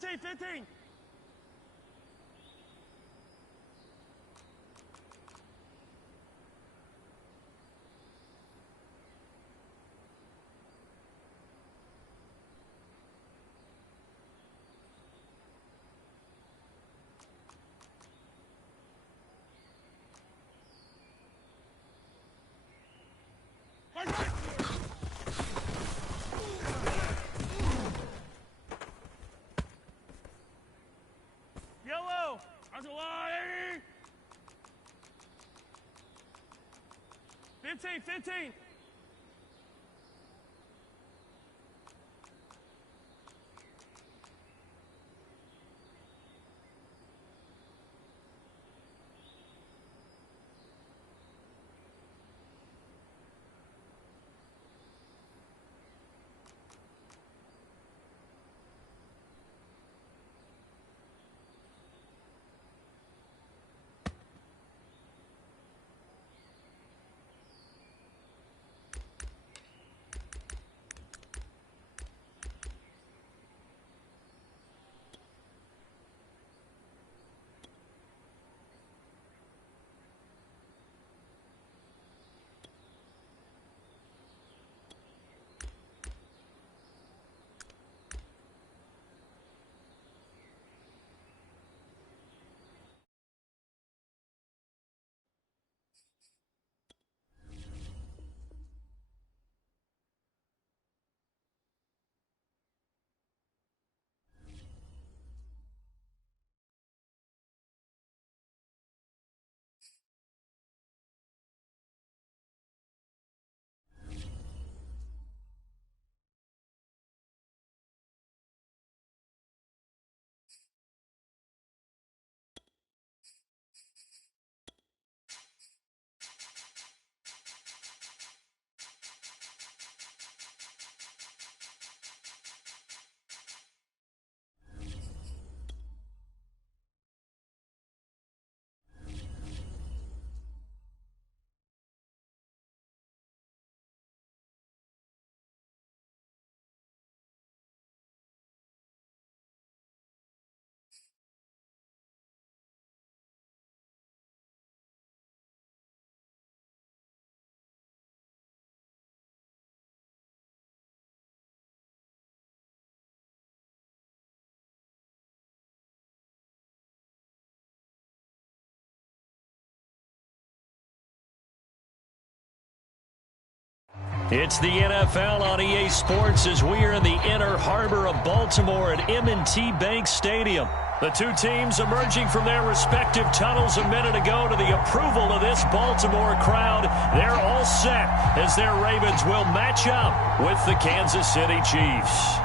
15, 15. Yellow, that's a lot, 15, 15. It's the NFL on EA Sports as we are in the inner harbor of Baltimore at M&T Bank Stadium. The two teams emerging from their respective tunnels a minute ago to the approval of this Baltimore crowd. They're all set as their Ravens will match up with the Kansas City Chiefs.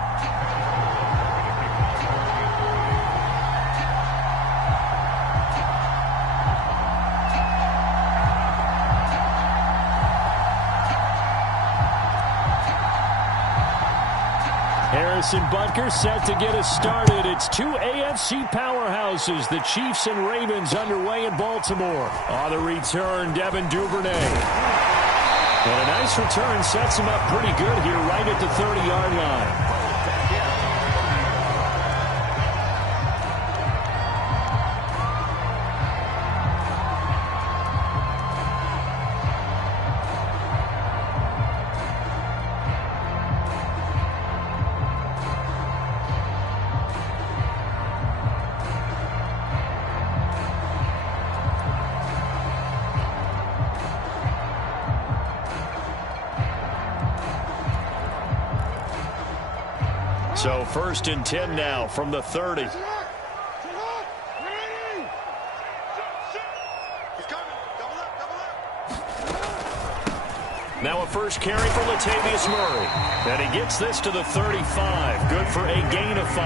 Harrison Butker set to get us started. It's two AFC powerhouses, the Chiefs and Ravens, underway in Baltimore. On the return, Devin Duvernay. And a nice return sets him up pretty good here right at the 30-yard line. So 1st and 10 now from the 30. Now a first carry for Latavius Murray. And he gets this to the 35. Good for a gain of 5.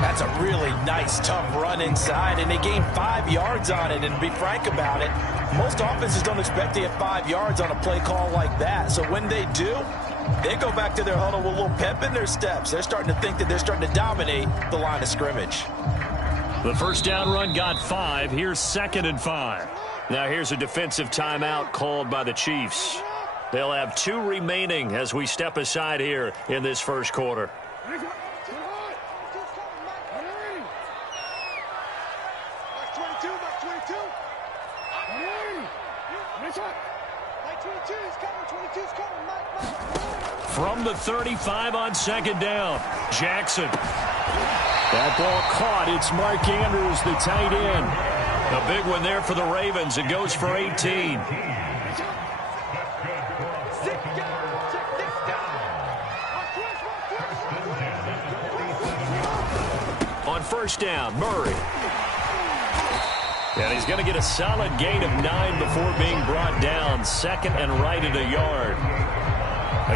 That's a really nice, tough run inside, and they gained 5 yards on it. And to be frank about it, most offenses don't expect to get 5 yards on a play call like that. So when they do, they go back to their huddle with a little pep in their steps. They're starting to think that they're starting to dominate the line of scrimmage. The first down run got 5. Here's 2nd and 5. Now here's a defensive timeout called by the Chiefs. They'll have 2 remaining as we step aside here in this first quarter. From the 35 on second down, Jackson. That ball caught. It's Mark Andrews, the tight end. A big one there for the Ravens. It goes for 18. On first down, Murray. And he's going to get a solid gain of 9 before being brought down. Second and right at a yard.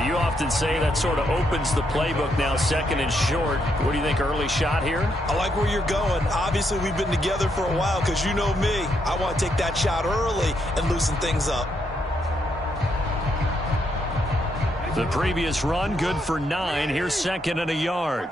You often say that sort of opens the playbook now, second and short. What do you think, early shot here? I like where you're going. Obviously, we've been together for a while because you know me. I want to take that shot early and loosen things up. The previous run, good for 9. Here's second and a yard.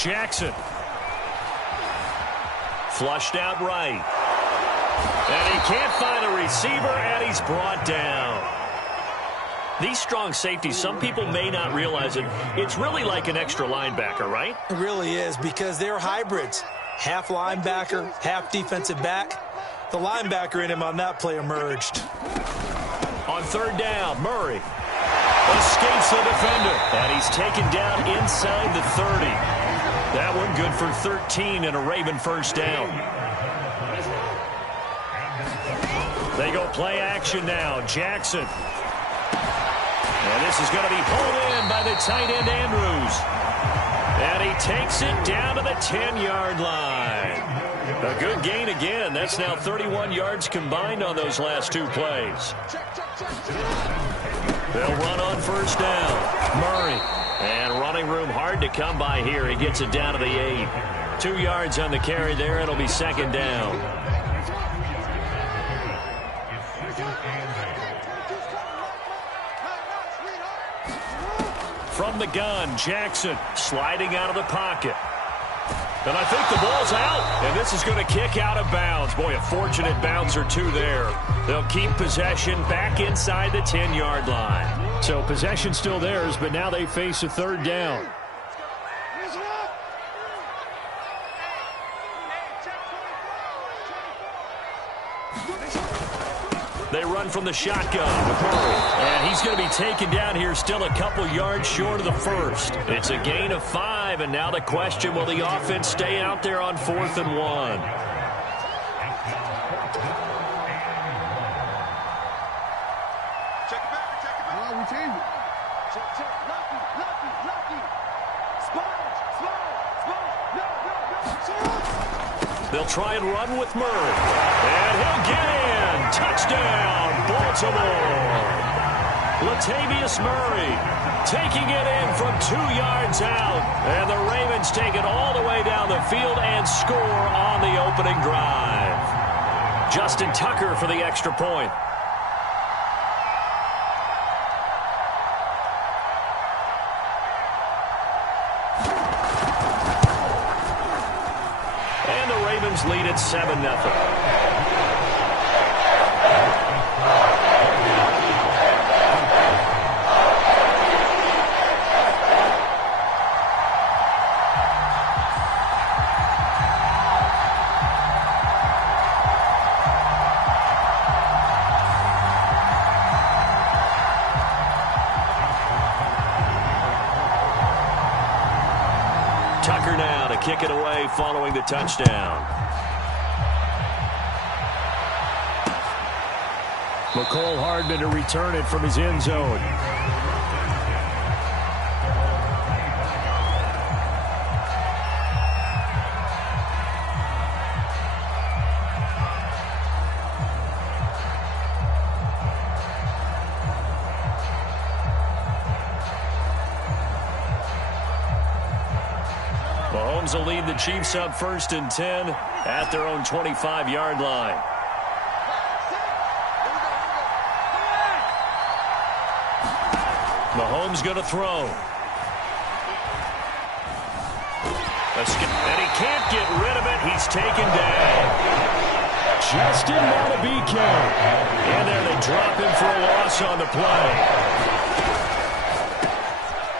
Jackson. Flushed out right. And he can't find a receiver, and he's brought down. These strong safeties, some people may not realize it. It's really like an extra linebacker, right? It really is, because they're hybrids. Half linebacker, half defensive back. The linebacker in him on that play emerged. On third down, Murray escapes the defender, and he's taken down inside the 30. That one good for 13 and a Raven first down. They go play action now. Jackson. And this is going to be pulled in by the tight end Andrews. And he takes it down to the 10-yard line. A good gain again. That's now 31 yards combined on those last 2 plays. They'll run on first down. Murray. And running room hard to come by here. He gets it down to the 8. 2 yards on the carry there. It'll be second down. From the gun, Jackson sliding out of the pocket. And I think the ball's out. And this is going to kick out of bounds. Boy, a fortunate bounce or 2 there. They'll keep possession back inside the 10-yard line. So possession still theirs, but now they face a third down. They run from the shotgun with Murray. And he's going to be taken down here, still a couple yards short of the first. It's a gain of 5, and now the question, will the offense stay out there on 4th and 1? They'll try and run with Murray. And he'll get in. Touchdown, Baltimore. Latavius Murray taking it in from 2 yards out. And the Ravens take it all the way down the field and score on the opening drive. Justin Tucker for the extra point. Lead at 7-0. Tucker now to kick it away following the touchdown. McCole Hardman to return it from his end zone. Mahomes will lead the Chiefs up 1st and 10 at their own 25-yard line. Mahomes going to throw. And he can't get rid of it. He's taken down. Justin Madubuike. And there they drop him for a loss on the play.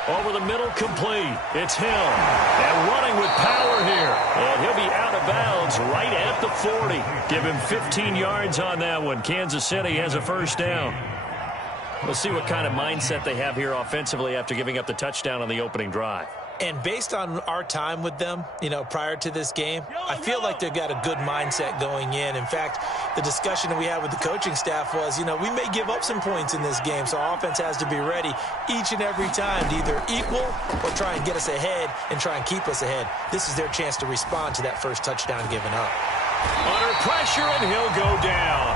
Over the middle, complete. It's Hill. And running with power here. And he'll be out of bounds right at the 40. Give him 15 yards on that one. Kansas City has a first down. We'll see what kind of mindset they have here offensively after giving up the touchdown on the opening drive. And based on our time with them, prior to this game, I feel like they've got a good mindset going in. In fact, the discussion that we had with the coaching staff was, we may give up some points in this game, so our offense has to be ready each and every time to either equal or try and get us ahead and try and keep us ahead. This is their chance to respond to that first touchdown given up. Under pressure, and he'll go down.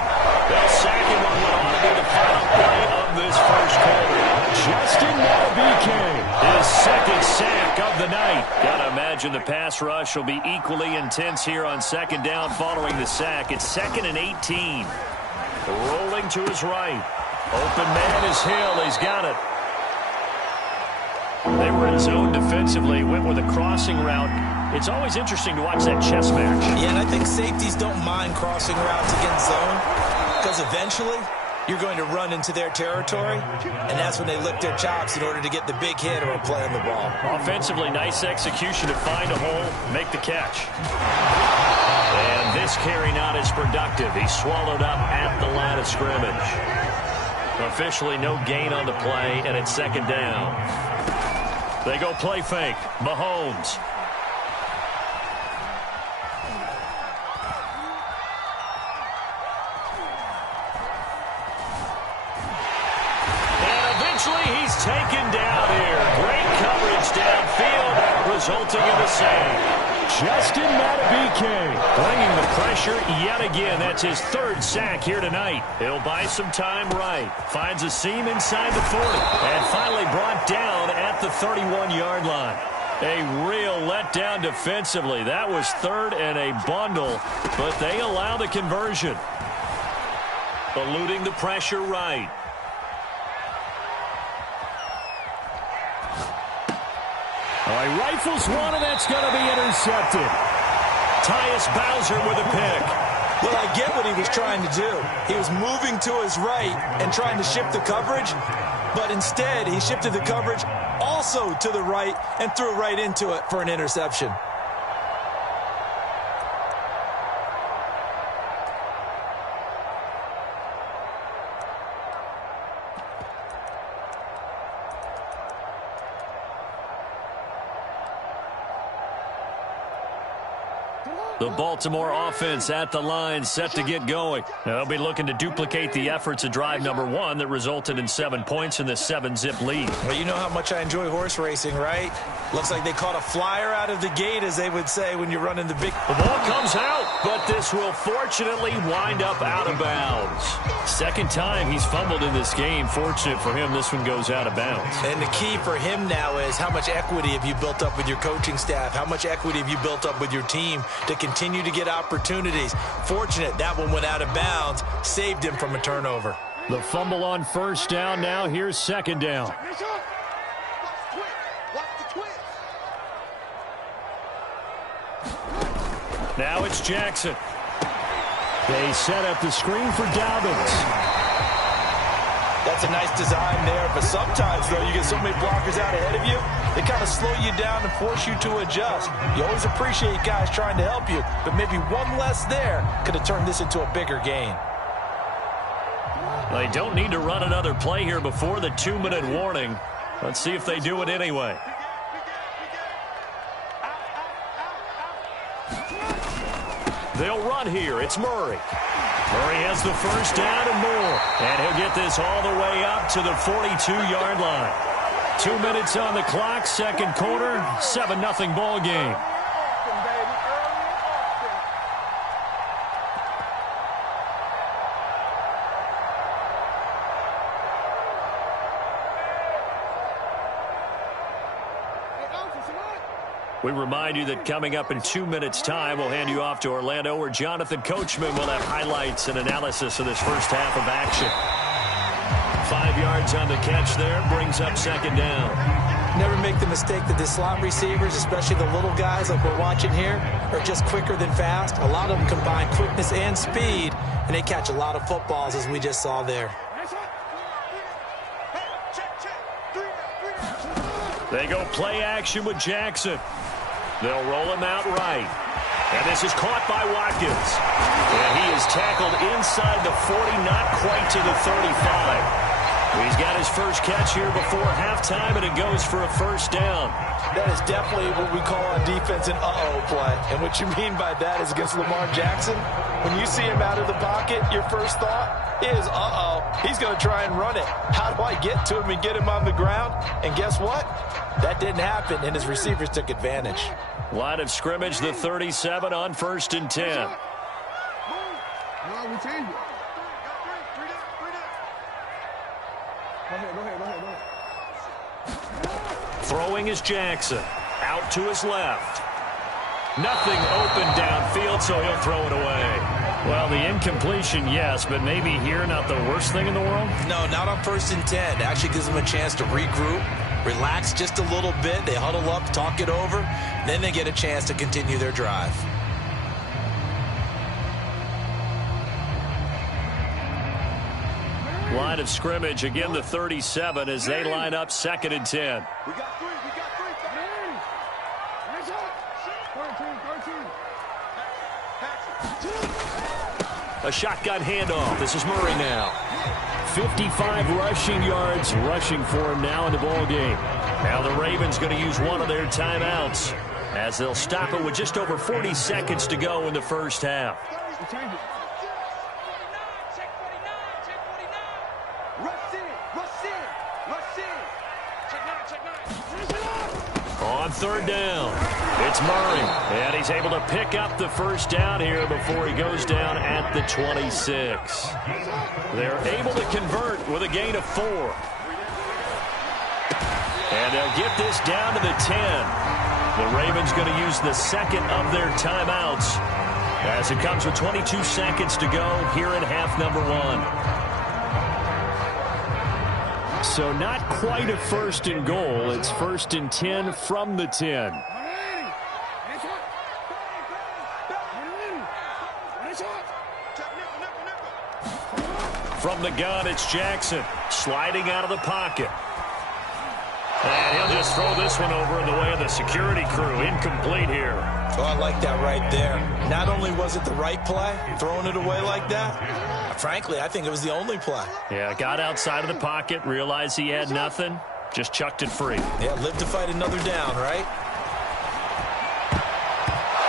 They'll sack him on what ought to be the final play of this first quarter. Justin Madubuike, his second sack of the night. Gotta imagine the pass rush will be equally intense here on second down following the sack. It's 2nd and 18. Rolling to his right. Open man is Hill. He's got it. They were in zone defensively, went with a crossing route. It's always interesting to watch that chess match. Yeah, and I think safeties don't mind crossing routes against zone because eventually you're going to run into their territory, and that's when they lick their chops in order to get the big hit or a play on the ball. Offensively, nice execution to find a hole, make the catch. And this carry not as productive. He's swallowed up at the line of scrimmage. Officially no gain on the play, and it's second down. They go play fake. Mahomes. He's taken down here. Great coverage downfield, resulting in the save. Justin Madubuike bringing the pressure yet again. That's his third sack here tonight. He'll buy some time right. Finds a seam inside the 40. And finally brought down at the 31-yard line. A real letdown defensively. That was third and a bundle, but they allow the conversion. Eluding the pressure right. He rifles one, and that's going to be intercepted. Tyus Bowser with a pick. Well, I get what he was trying to do. He was moving to his right and trying to shift the coverage, but instead he shifted the coverage also to the right and threw right into it for an interception. The Baltimore offense at the line, set to get going. They'll be looking to duplicate the efforts of drive number 1 that resulted in 7 points in this 7-zip lead. Well, you know how much I enjoy horse racing, right? Looks like they caught a flyer out of the gate, as they would say when you're running the big... The ball comes out, but this will fortunately wind up out of bounds. Second time he's fumbled in this game. Fortunate for him, this one goes out of bounds. And the key for him now is how much equity have you built up with your coaching staff? How much equity have you built up with your team to continue to get opportunities? Fortunate that one went out of bounds, saved him from a turnover. The fumble on first down now. Here's second down. Now it's Jackson. They set up the screen for Dobbins. That's a nice design there, but sometimes, though, you get so many blockers out ahead of you, they kind of slow you down and force you to adjust. You always appreciate guys trying to help you, but maybe one less there could have turned this into a bigger gain. They don't need to run another play here before the 2-minute warning. Let's see if they do it anyway. They'll run here. It's Murray. Murray has the first down and more. And he'll get this all the way up to the 42-yard line. 2 minutes on the clock, second quarter, 7-0 ball game. We remind you that coming up in 2 minutes' time, we'll hand you off to Orlando, where Jonathan Coachman will have highlights and analysis of this first half of action. 5 yards on the catch there, brings up second down. Never make the mistake that the slot receivers, especially the little guys like we're watching here, are just quicker than fast. A lot of them combine quickness and speed, and they catch a lot of footballs, as we just saw there. They go play action with Jackson. They'll roll him out right. And this is caught by Watkins. And he is tackled inside the 40, not quite to the 35. He's got his first catch here before halftime, and it goes for a first down. That is definitely what we call on defense an uh-oh play. And what you mean by that is against Lamar Jackson, when you see him out of the pocket, your first thought is, uh-oh, he's going to try and run it. How do I get to him and get him on the ground? And guess what? That didn't happen, and his receivers took advantage. Line of scrimmage, the 37 on 1st and 10. No, we changed it. Go ahead. Throwing is Jackson. Out to his left. Nothing open downfield, so he'll throw it away. Well, the incompletion, yes, but maybe here not the worst thing in the world? No, not on 1st and 10. Actually gives them a chance to regroup, relax just a little bit. They huddle up, talk it over. Then they get a chance to continue their drive. Line of scrimmage, again the 37 as they line up 2nd and 10. We got three. Nice shot. 13. A shotgun handoff. This is Murray now. 55 rushing yards rushing for him now in the ball game. Now the Ravens going to use one of their timeouts as they'll stop it with just over 40 seconds to go in the first half. On 3rd down, it's Murray, and he's able to pick up the first down here before he goes down at the 26. They're able to convert with a gain of 4. And they'll get this down to the 10. The Ravens going to use the second of their timeouts as it comes with 22 seconds to go here in half number 1. So not quite a 1st and goal. It's 1st and 10 from the 10. From the gun, it's Jackson sliding out of the pocket. And he'll just throw this one over in the way of the security crew. Incomplete here. Oh, I like that right there. Not only was it the right play, throwing it away like that, frankly, I think it was the only play. Yeah, got outside of the pocket, realized he had nothing, just chucked it free. Yeah, live to fight another down, right?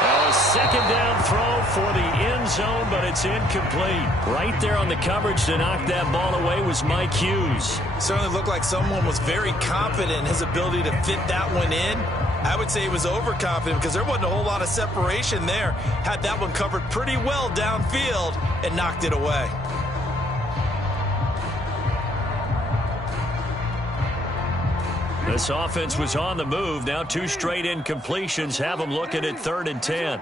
Well, a 2nd down throw for the end zone, but it's incomplete. Right there on the coverage to knock that ball away was Mike Hughes. Certainly looked like someone was very confident in his ability to fit that one in. I would say he was overconfident because there wasn't a whole lot of separation there. Had that one covered pretty well downfield and knocked it away. This offense was on the move. Now 2 straight incompletions have them looking at 3rd and 10.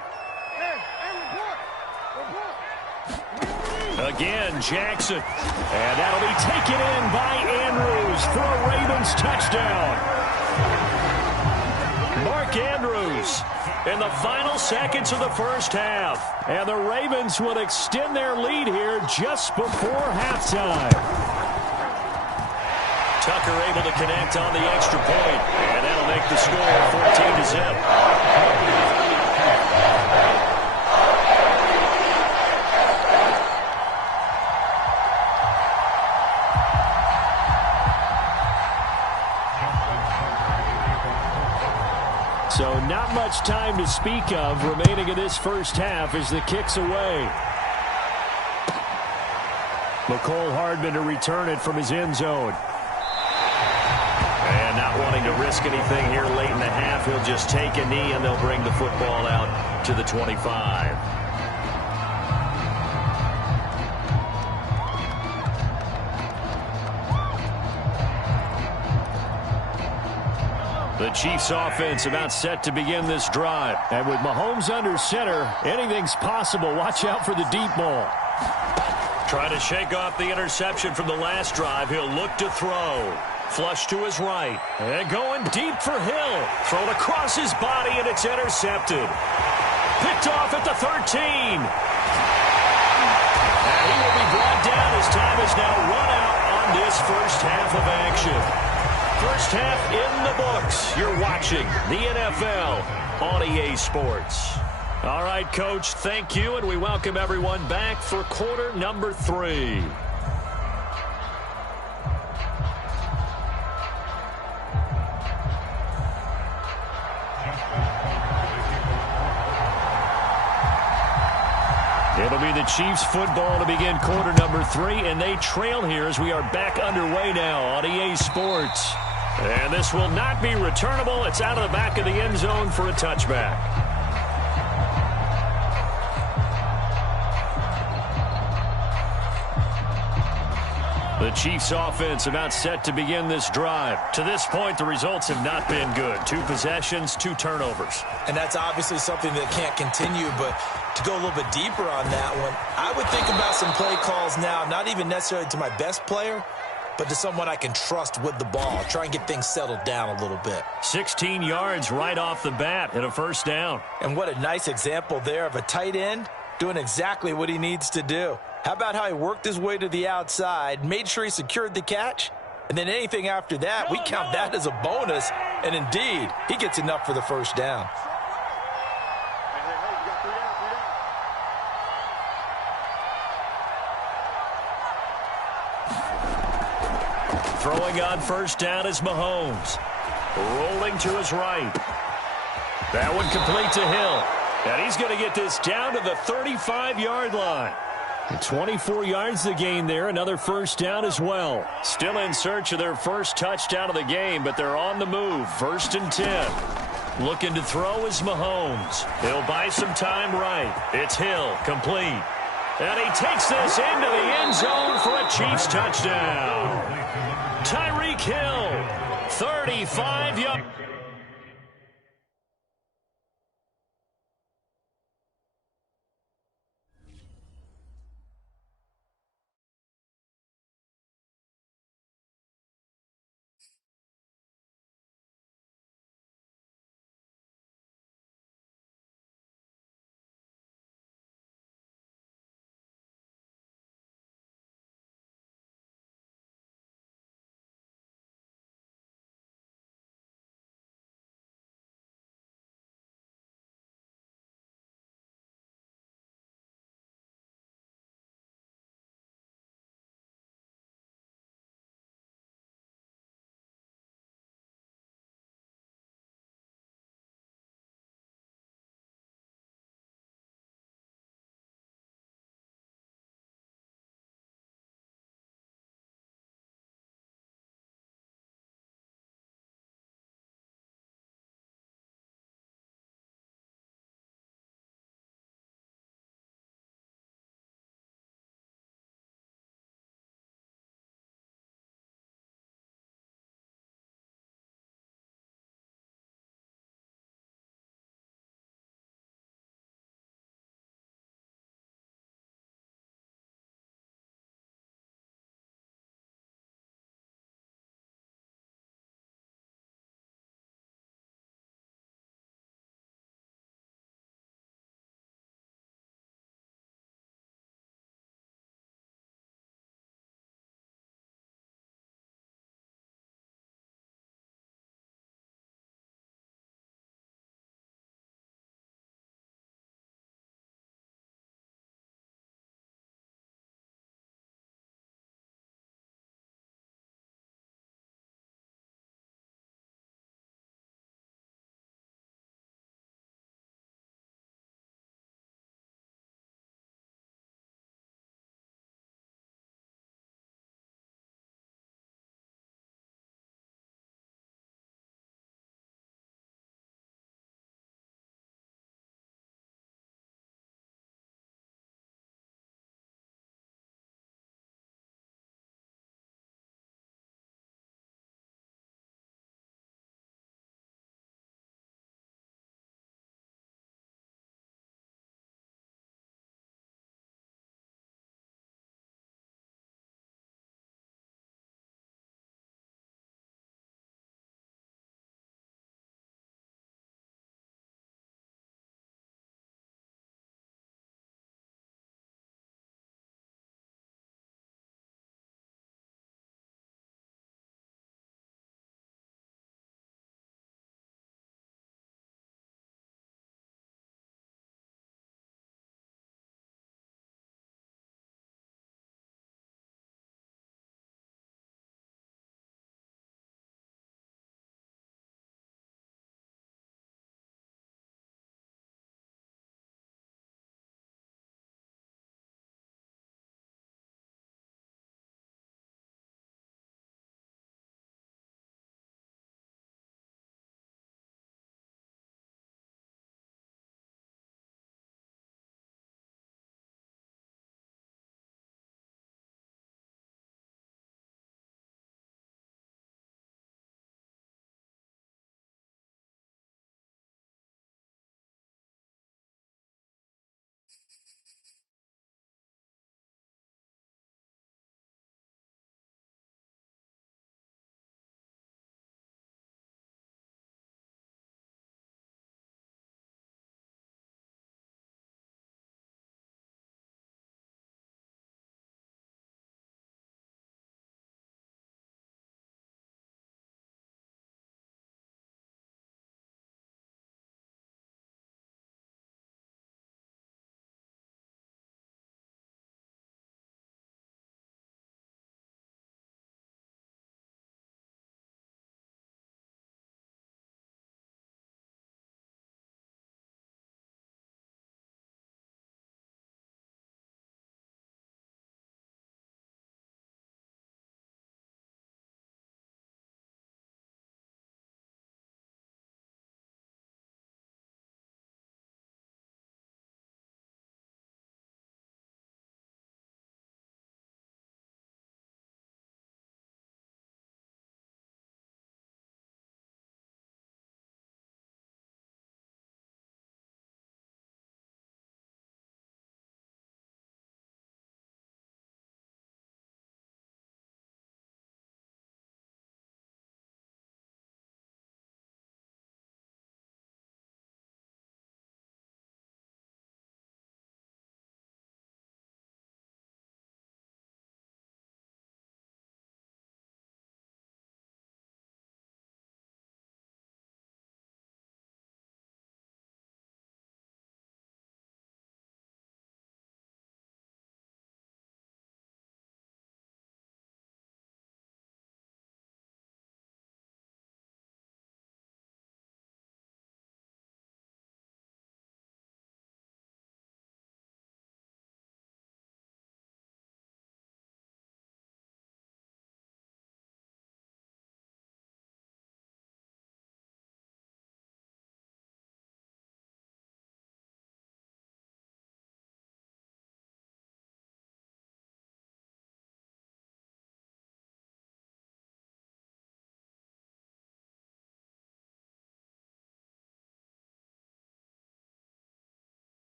Again, Jackson. And that'll be taken in by Andrews for a Ravens touchdown. Mark Andrews in the final seconds of the first half. And the Ravens will extend their lead here just before halftime. Tucker able to connect on the extra point. And that'll make the score 14-0. So not much time to speak of remaining in this first half as the kick's away. McCole Hardman to return it from his end zone. And not wanting to risk anything here late in the half, he'll just take a knee and they'll bring the football out to the 25. The Chiefs offense about set to begin this drive. And with Mahomes under center, anything's possible. Watch out for the deep ball. Trying to shake off the interception from the last drive. He'll look to throw. Flush to his right. And going deep for Hill. Thrown across his body, and it's intercepted. Picked off at the 13. And he will be brought down as time is now run out on this first half of action. First half in the books. You're watching the NFL on EA Sports. All right, Coach, thank you, and we welcome everyone back for quarter number 3. It'll be the Chiefs football to begin quarter number 3, and they trail here as we are back underway now on EA Sports. And this will not be returnable. It's out of the back of the end zone for a touchback. The Chiefs offense about set to begin this drive. To this point, the results have not been good. 2 possessions, 2 turnovers. And that's obviously something that can't continue, but to go a little bit deeper on that one, I would think about some play calls now, not even necessarily to my best player, but to someone I can trust with the ball. Try and get things settled down a little bit. 16 yards right off the bat and a first down. And what a nice example there of a tight end doing exactly what he needs to do. How about how he worked his way to the outside, made sure he secured the catch, and then anything after that, we count that as a bonus, and indeed, he gets enough for the first down. Throwing on first down is Mahomes. Rolling to his right. That one complete to Hill. And he's going to get this down to the 35-yard line. 24 yards to gain there. Another first down as well. Still in search of their first touchdown of the game, but they're on the move. 1st and 10. Looking to throw is Mahomes. He'll buy some time right. It's Hill, complete. And he takes this into the end zone for a Chiefs touchdown. Tyreek Hill, 35 yards.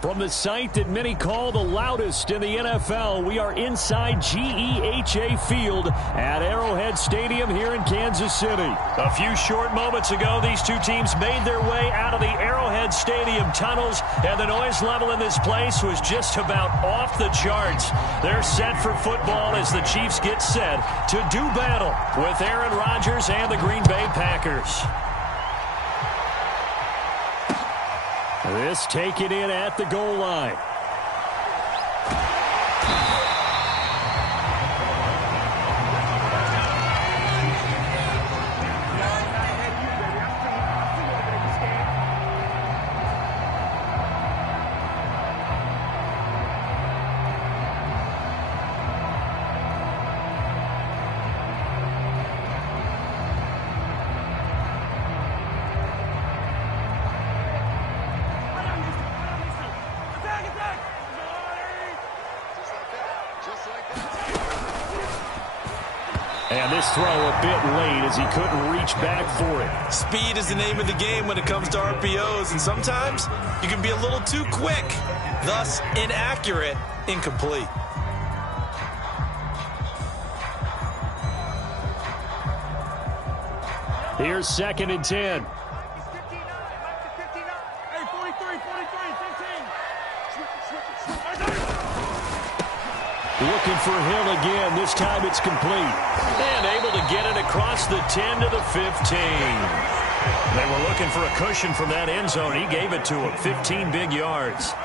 From the site that many call the loudest in the NFL, we are inside GEHA Field at Arrowhead Stadium here in Kansas City. A few short moments ago, these two teams made their way out of the Arrowhead Stadium tunnels, and the noise level in this place was just about off the charts. They're set for football as the Chiefs get set to do battle with Aaron Rodgers and the Green Bay Packers. This taken in at the goal line. And this throw a bit late as he couldn't reach back for it. Speed is the name of the game when it comes to RPOs, and sometimes you can be a little too quick, thus inaccurate, incomplete. Here's 2nd and 10. Hey, 43, 15. Looking for Hill again. This time it's complete. And able to get it across the 10 to the 15. They were looking for a cushion from that end zone. He gave it to him. 15 big yards.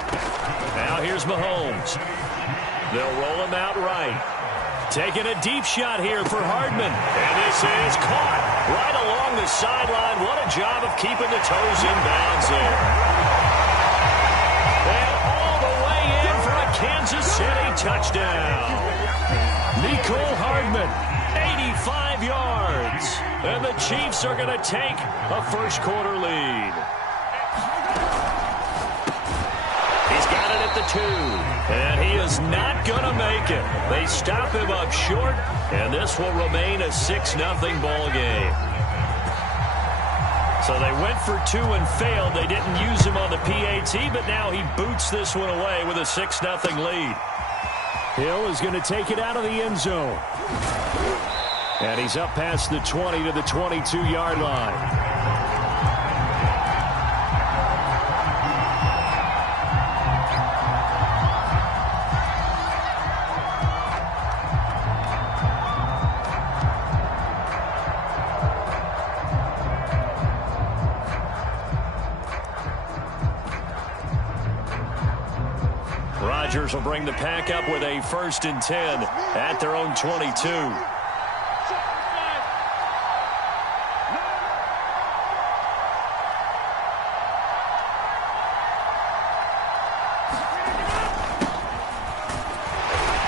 Now here's Mahomes. They'll roll him out right. Taking a deep shot here for Hardman. And this is caught right along the sideline. What a job of keeping the toes in bounds there. And all the way in for a Kansas City touchdown. Nicole Hardman, 85 yards. And the Chiefs are going to take a first-quarter lead. He's got it at the 2. And he is not going to make it. They stop him up short, and this will remain a 6-0 ball game. So they went for 2 and failed. They didn't use him on the PAT, but now he boots this one away with a 6-0 lead. Hill is going to take it out of the end zone. And he's up past the 20 to the 22-yard line. Rodgers will bring the pack up with a 1st and 10 at their own 22.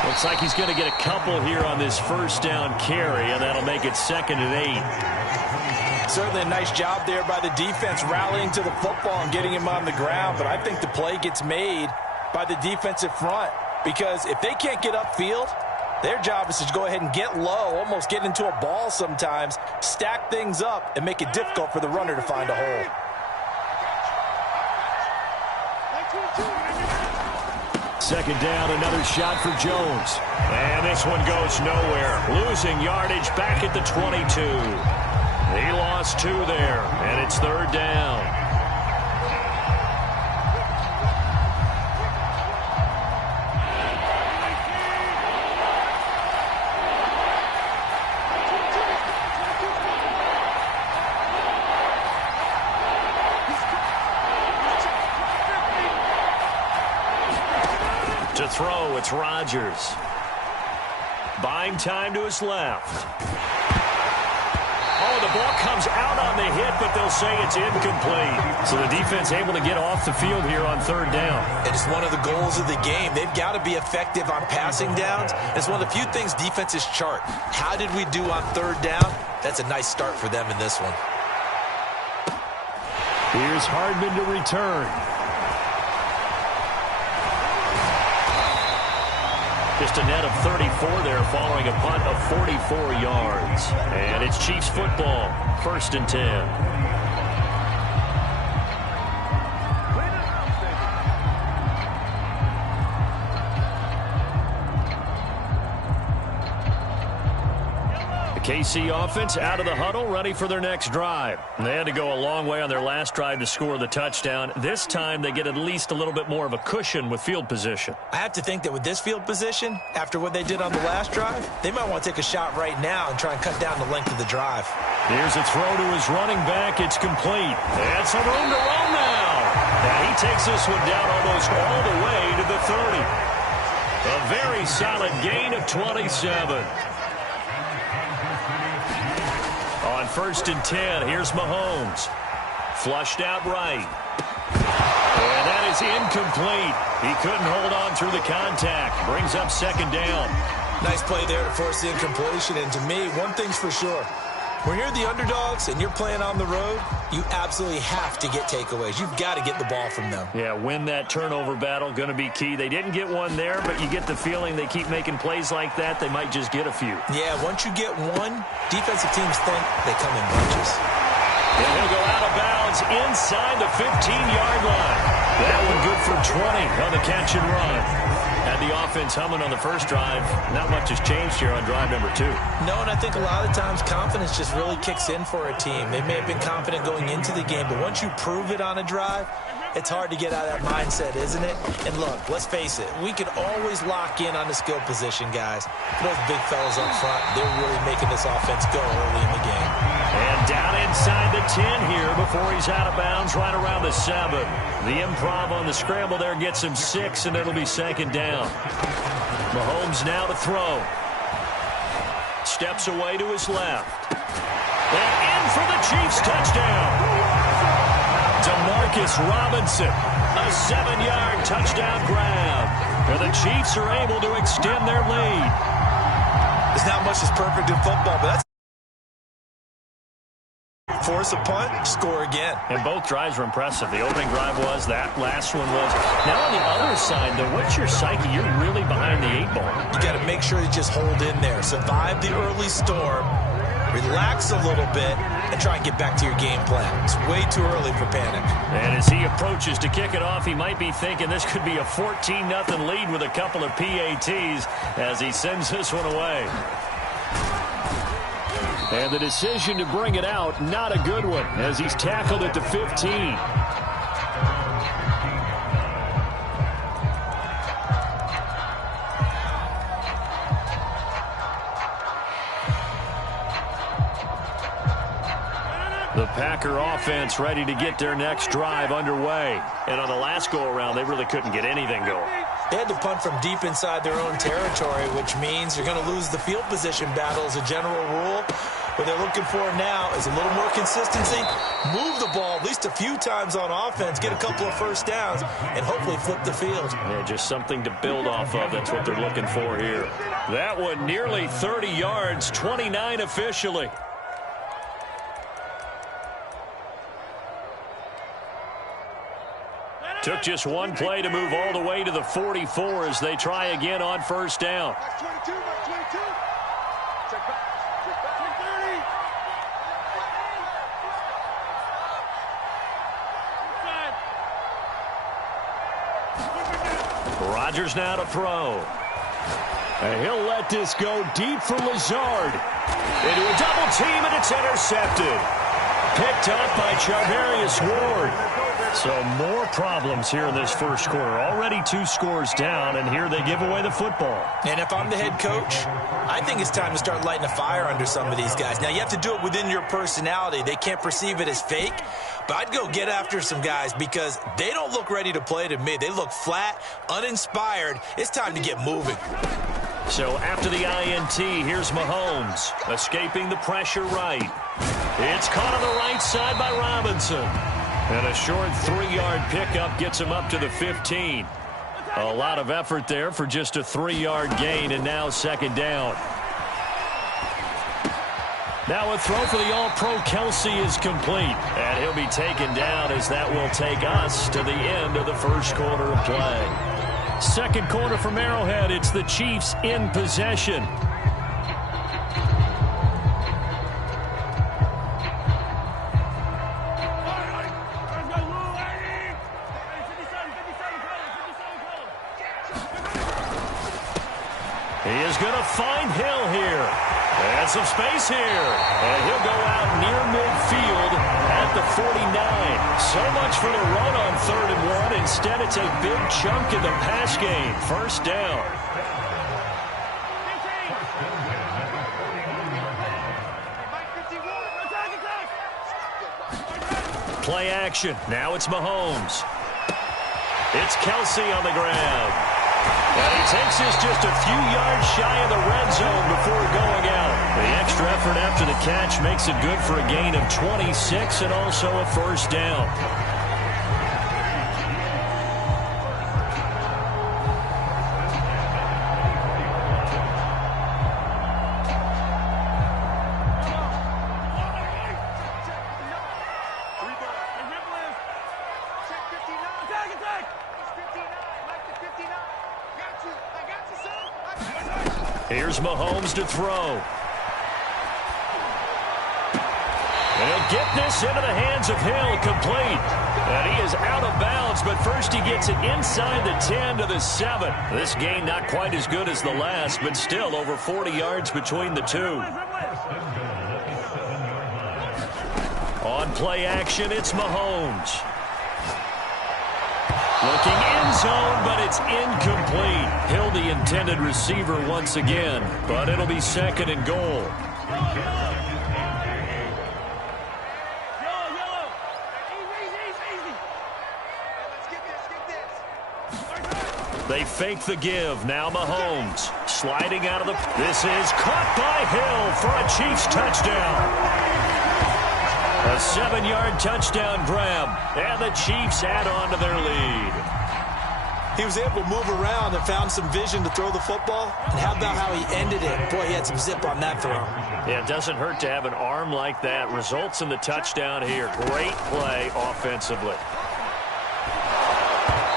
Looks like he's going to get a couple here on this 1st down carry, and that'll make it 2nd and 8. Certainly a nice job there by the defense rallying to the football and getting him on the ground, but I think the play gets made by the defensive front, because if they can't get upfield, their job is to go ahead and get low, almost get into a ball sometimes, stack things up, and make it difficult for the runner to find a hole. Second down, another shot for Jones. And this one goes nowhere. Losing yardage back at the 22. He lost 2 there, and it's 3rd down. To throw, it's Rodgers. Buying time to his left. Oh, the ball comes out on the hit, but they'll say it's incomplete. So the defense able to get off the field here on 3rd down. It is one of the goals of the game. They've got to be effective on passing downs. It's one of the few things defenses chart. How did we do on 3rd down? That's a nice start for them in this one. Here's Hardman to return. Just a net of 34 there following a punt of 44 yards. And it's Chiefs football, 1st and 10. KC offense out of the huddle, ready for their next drive. They had to go a long way on their last drive to score the touchdown. This time they get at least a little bit more of a cushion with field position. I have to think that with this field position, after what they did on the last drive, they might want to take a shot right now and try and cut down the length of the drive. Here's a throw to his running back. It's complete. And some room to run now. And he takes this one down almost all the way to the 30. A very solid gain of 27. On 1st and 10, here's Mahomes. Flushed out right. And that is incomplete. He couldn't hold on through the contact. Brings up 2nd down. Nice play there to force the incompletion. And to me, one thing's for sure. When you're the underdogs and you're playing on the road, you absolutely have to get takeaways. You've got to get the ball from them. Yeah, win that turnover battle, going to be key. They didn't get one there, but you get the feeling they keep making plays like that, they might just get a few. Yeah, once you get one, defensive teams think they come in bunches. And he'll go out of bounds inside the 15-yard line. That one good for 20 on the catch and run. Had the offense humming on the first drive. Not much has changed here on drive number 2. No, and I think a lot of times confidence just really kicks in for a team. They may have been confident going into the game, but once you prove it on a drive, it's hard to get out of that mindset, isn't it? And look, let's face it, we can always lock in on the skill position, guys. Those big fellas up front, they're really making this offense go early in the game. And down inside the 10 here before he's out of bounds right around the 7. The improv on the scramble there gets him 6, and it'll be 2nd down. Mahomes now to throw. Steps away to his left. And in for the Chiefs touchdown. Demarcus Robinson, a 7-yard touchdown grab. And the Chiefs are able to extend their lead. There's not much that's perfect in football, but that's force a punt, score again. And both drives were impressive. The opening drive was, that last one was. Now on the other side, though, what's your psyche? You're really behind the 8 ball. You got to make sure you just hold in there. Survive the early storm, relax a little bit, and try and get back to your game plan. It's way too early for panic. And as he approaches to kick it off, he might be thinking this could be a 14-0 lead with a couple of PATs as he sends this one away. And the decision to bring it out, not a good one, as he's tackled at the 15. The Packer offense ready to get their next drive underway. And on the last go-around, they really couldn't get anything going. They had to punt from deep inside their own territory, which means you're going to lose the field position battle as a general rule. What they're looking for now is a little more consistency, move the ball at least a few times on offense, get a couple of first downs, and hopefully flip the field. Yeah, just something to build off of. That's what they're looking for here. That one nearly 30 yards, 29 officially. Took just one play to move all the way to the 44 as they try again on 1st down. Max 22, Max 22. Check back. Check back. 30. Rodgers now to throw. And he'll let this go deep for Lazard. Into a double team, and it's intercepted. Picked up by Charvarius Ward. So more problems here in this first quarter. Already 2 scores down, and here they give away the football. And if I'm the head coach, I think it's time to start lighting a fire under some of these guys. Now, you have to do it within your personality. They can't perceive it as fake. But I'd go get after some guys because they don't look ready to play to me. They look flat, uninspired. It's time to get moving. So after the INT, here's Mahomes, escaping the pressure right. It's caught on the right side by Robinson. And a short 3-yard pickup gets him up to the 15. A lot of effort there for just a 3-yard gain, and now 2nd down. Now a throw for the All-Pro Kelsey is complete. And he'll be taken down as that will take us to the end of the first quarter of play. Second quarter from Arrowhead, it's the Chiefs in possession. He is going to find Hill here. And Has some space here. And he'll go out near midfield at the 49. So much for the run on 3rd and 1. Instead, it's a big chunk in the pass game. First down. Play action. Now it's Mahomes. It's Kelsey on the ground. And he takes this just a few yards shy of the red zone before going out. The extra effort after the catch makes it good for a gain of 26 and also a first down. Here's Mahomes to throw. And he'll get this into the hands of Hill, complete. And he is out of bounds, but first he gets it inside the 10 to the 7. This gain not quite as good as the last, but still over 40 yards between the two. On play action, it's Mahomes. Looking in zone, but it's incomplete. Hill, the intended receiver once again, but it'll be 2nd and goal. They fake the give. Now Mahomes sliding out of the... This is caught by Hill for a Chiefs touchdown. A 7-yard touchdown grab, and the Chiefs add on to their lead. He was able to move around and found some vision to throw the football. And how about how he ended it? Boy, he had some zip on that throw. Yeah, it doesn't hurt to have an arm like that. Results in the touchdown here. Great play offensively.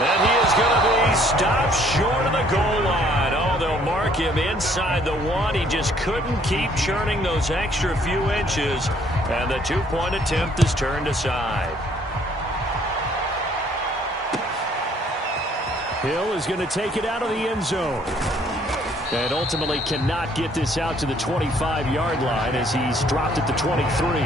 And he is going to be stopped short of the goal line. Oh, they'll mark him inside the 1. He just couldn't keep churning those extra few inches. And the 2-point attempt is turned aside. Hill is going to take it out of the end zone. And ultimately cannot get this out to the 25-yard line as he's dropped at the 23.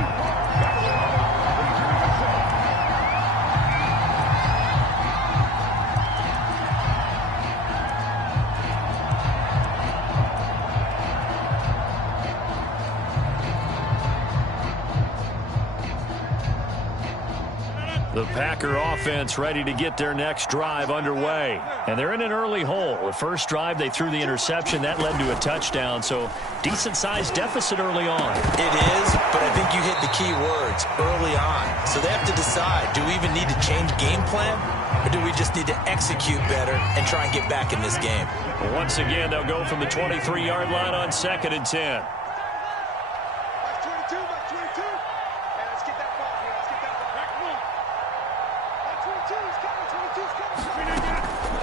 The Packer offense ready to get their next drive underway. And they're in an early hole. The first drive, they threw the interception. That led to a touchdown, so decent-sized deficit early on. It is, but I think you hit the key words, early on. So they have to decide, do we even need to change game plan, or do we just need to execute better and try and get back in this game? Once again, they'll go from the 23-yard line on 2nd and 10.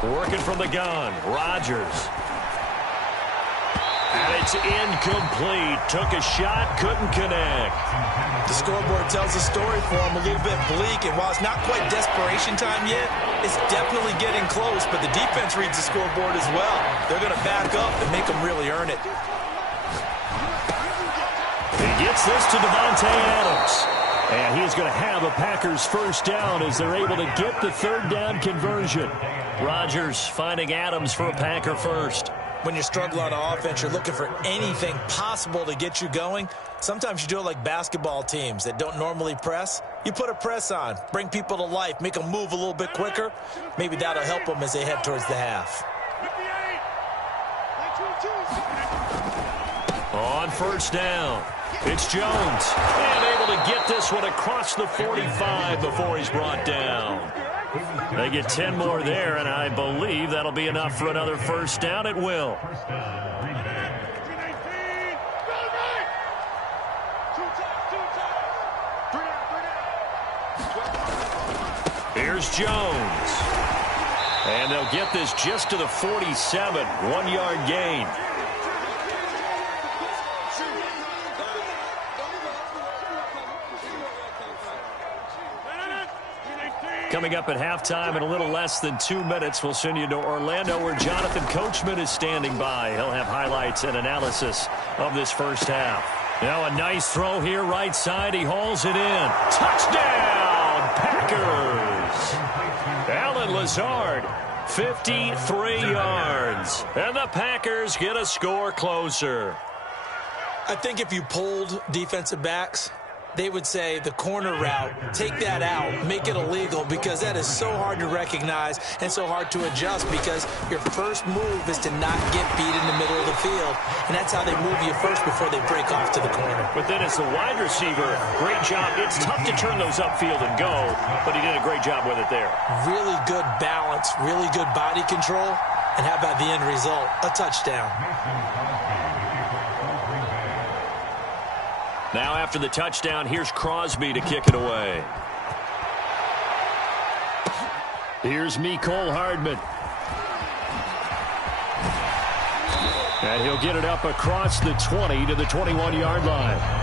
Working from the gun, Rodgers. And it's incomplete. Took a shot, couldn't connect. The scoreboard tells the story for him, a little bit bleak, and while it's not quite desperation time yet, it's definitely getting close, but the defense reads the scoreboard as well. They're going to back up and make them really earn it. He gets this to Davante Adams. And he's going to have a Packers first down as they're able to get the 3rd down conversion. Rodgers finding Adams for a Packer first. When you're struggling on offense, you're looking for anything possible to get you going. Sometimes you do it like basketball teams that don't normally press. You put a press on, bring people to life, make them move a little bit quicker. Maybe that'll help them as they head towards the half. On first down, it's Jones. And able to get this one across the 45 before he's brought down. They get 10 more there, and I believe that'll be enough for another first down. It will. Here's Jones. And they'll get this just to the 47. 1-yard gain. Coming up at halftime in a little less than 2 minutes, we'll send you to Orlando where Jonathan Coachman is standing by. He'll have highlights and analysis of this first half. Now a nice throw here right side. He hauls it in. Touchdown, Packers! Alan Lazard, 53 yards. And the Packers get a score closer. I think if you polled defensive backs, they would say the corner route, take that out, make it illegal, because that is so hard to recognize and so hard to adjust, because your first move is to not get beat in the middle of the field, and that's how they move you first before they break off to the corner. But then as the wide receiver, great job. It's tough to turn those upfield and go, but he did a great job with it there. Really good balance, really good body control, and how about the end result? A touchdown. Now after the touchdown, here's Crosby to kick it away. Here's Mecole Hardman. And he'll get it up across the 20 to the 21-yard line.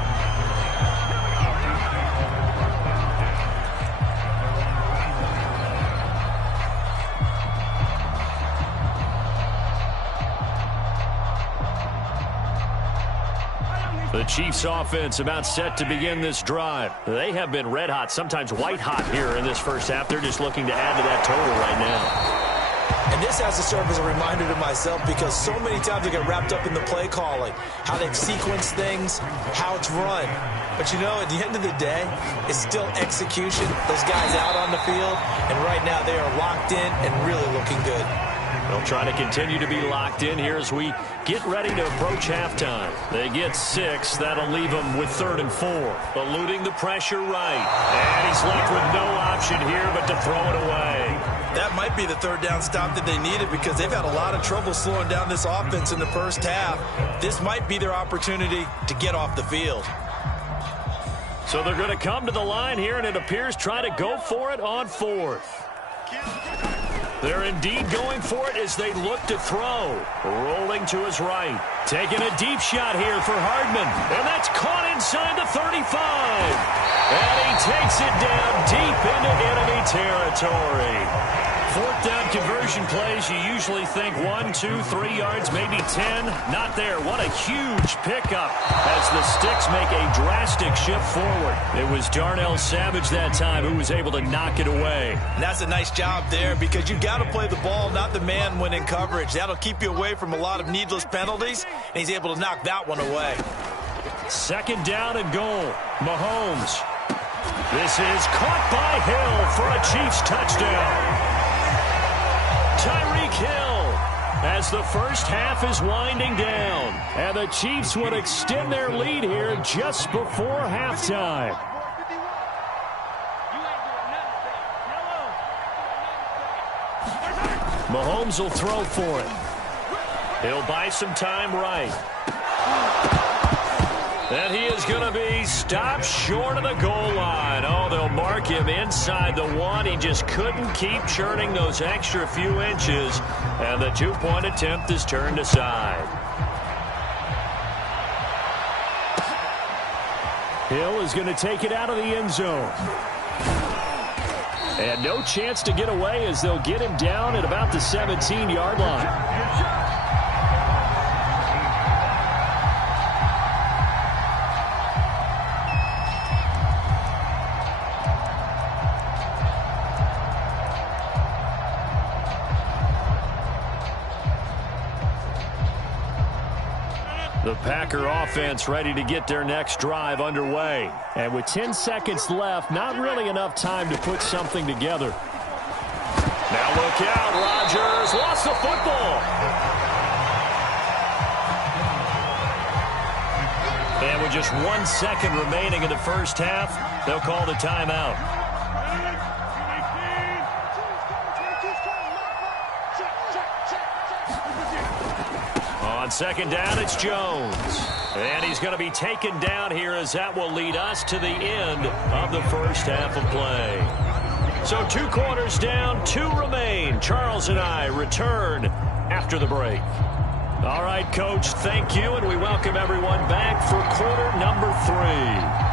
The Chiefs offense about set to begin this drive. They have been red hot, sometimes white hot here in this first half. They're just looking to add to that total right now. And this has to serve as a reminder to myself, because so many times I get wrapped up in the play calling, how they sequence things, how it's run. But you know, at the end of the day, it's still execution. Those guys out on the field, and right now they are locked in and really looking good. They'll try to continue to be locked in here as we get ready to approach halftime. They get 6. That'll leave them with 3rd and 4. Eluding the pressure right. And he's left with no option here but to throw it away. That might be the third down stop that they needed, because they've had a lot of trouble slowing down this offense in the first half. This might be their opportunity to get off the field. So they're going to come to the line here, and it appears try to go for it on 4th. They're indeed going for it as they look to throw. Rolling to his right. Taking a deep shot here for Hardman. And that's caught inside the 35. And he takes it down deep into enemy territory. 4th down conversion plays, you usually think 1, 2, 3 yards, maybe 10. Not there. What a huge pickup as the Sticks make a drastic shift forward. It was Darnell Savage that time who was able to knock it away. And that's a nice job there, because you've got to play the ball, not the man when in coverage. That'll keep you away from a lot of needless penalties, and he's able to knock that one away. 2nd down and goal. Mahomes. This is caught by Hill for a Chiefs touchdown. Tyreek Hill as the first half is winding down. And the Chiefs would extend their lead here just before halftime. Mahomes will throw for it. He'll buy some time right. And he is going to be stopped short of the goal line. Oh, they'll mark him inside the 1. He just couldn't keep churning those extra few inches. And the 2-point attempt is turned aside. Hill is going to take it out of the end zone. And no chance to get away as they'll get him down at about the 17-yard line. The Packer offense ready to get their next drive underway. And with 10 seconds left, not really enough time to put something together. Now look out, Rodgers lost the football. And with just 1 second remaining in the first half, they'll call the timeout. On 2nd down, it's Jones. And he's going to be taken down here as that will lead us to the end of the first half of play. So 2 quarters down, 2 remain. Charles and I return after the break. All right, Coach, thank you, and we welcome everyone back for quarter number 3.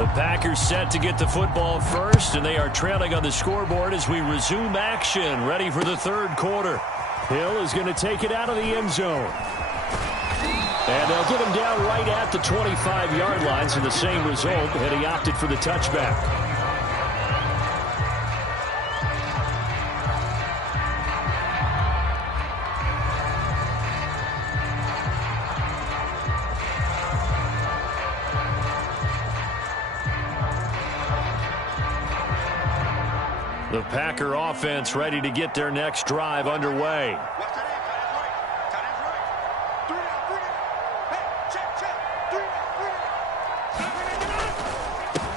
The Packers set to get the football first, and they are trailing on the scoreboard as we resume action, ready for the third quarter. Hill is going to take it out of the end zone. And they'll get him down right at the 25-yard line, so the same result, and he opted for the touchback. The Packer offense ready to get their next drive underway.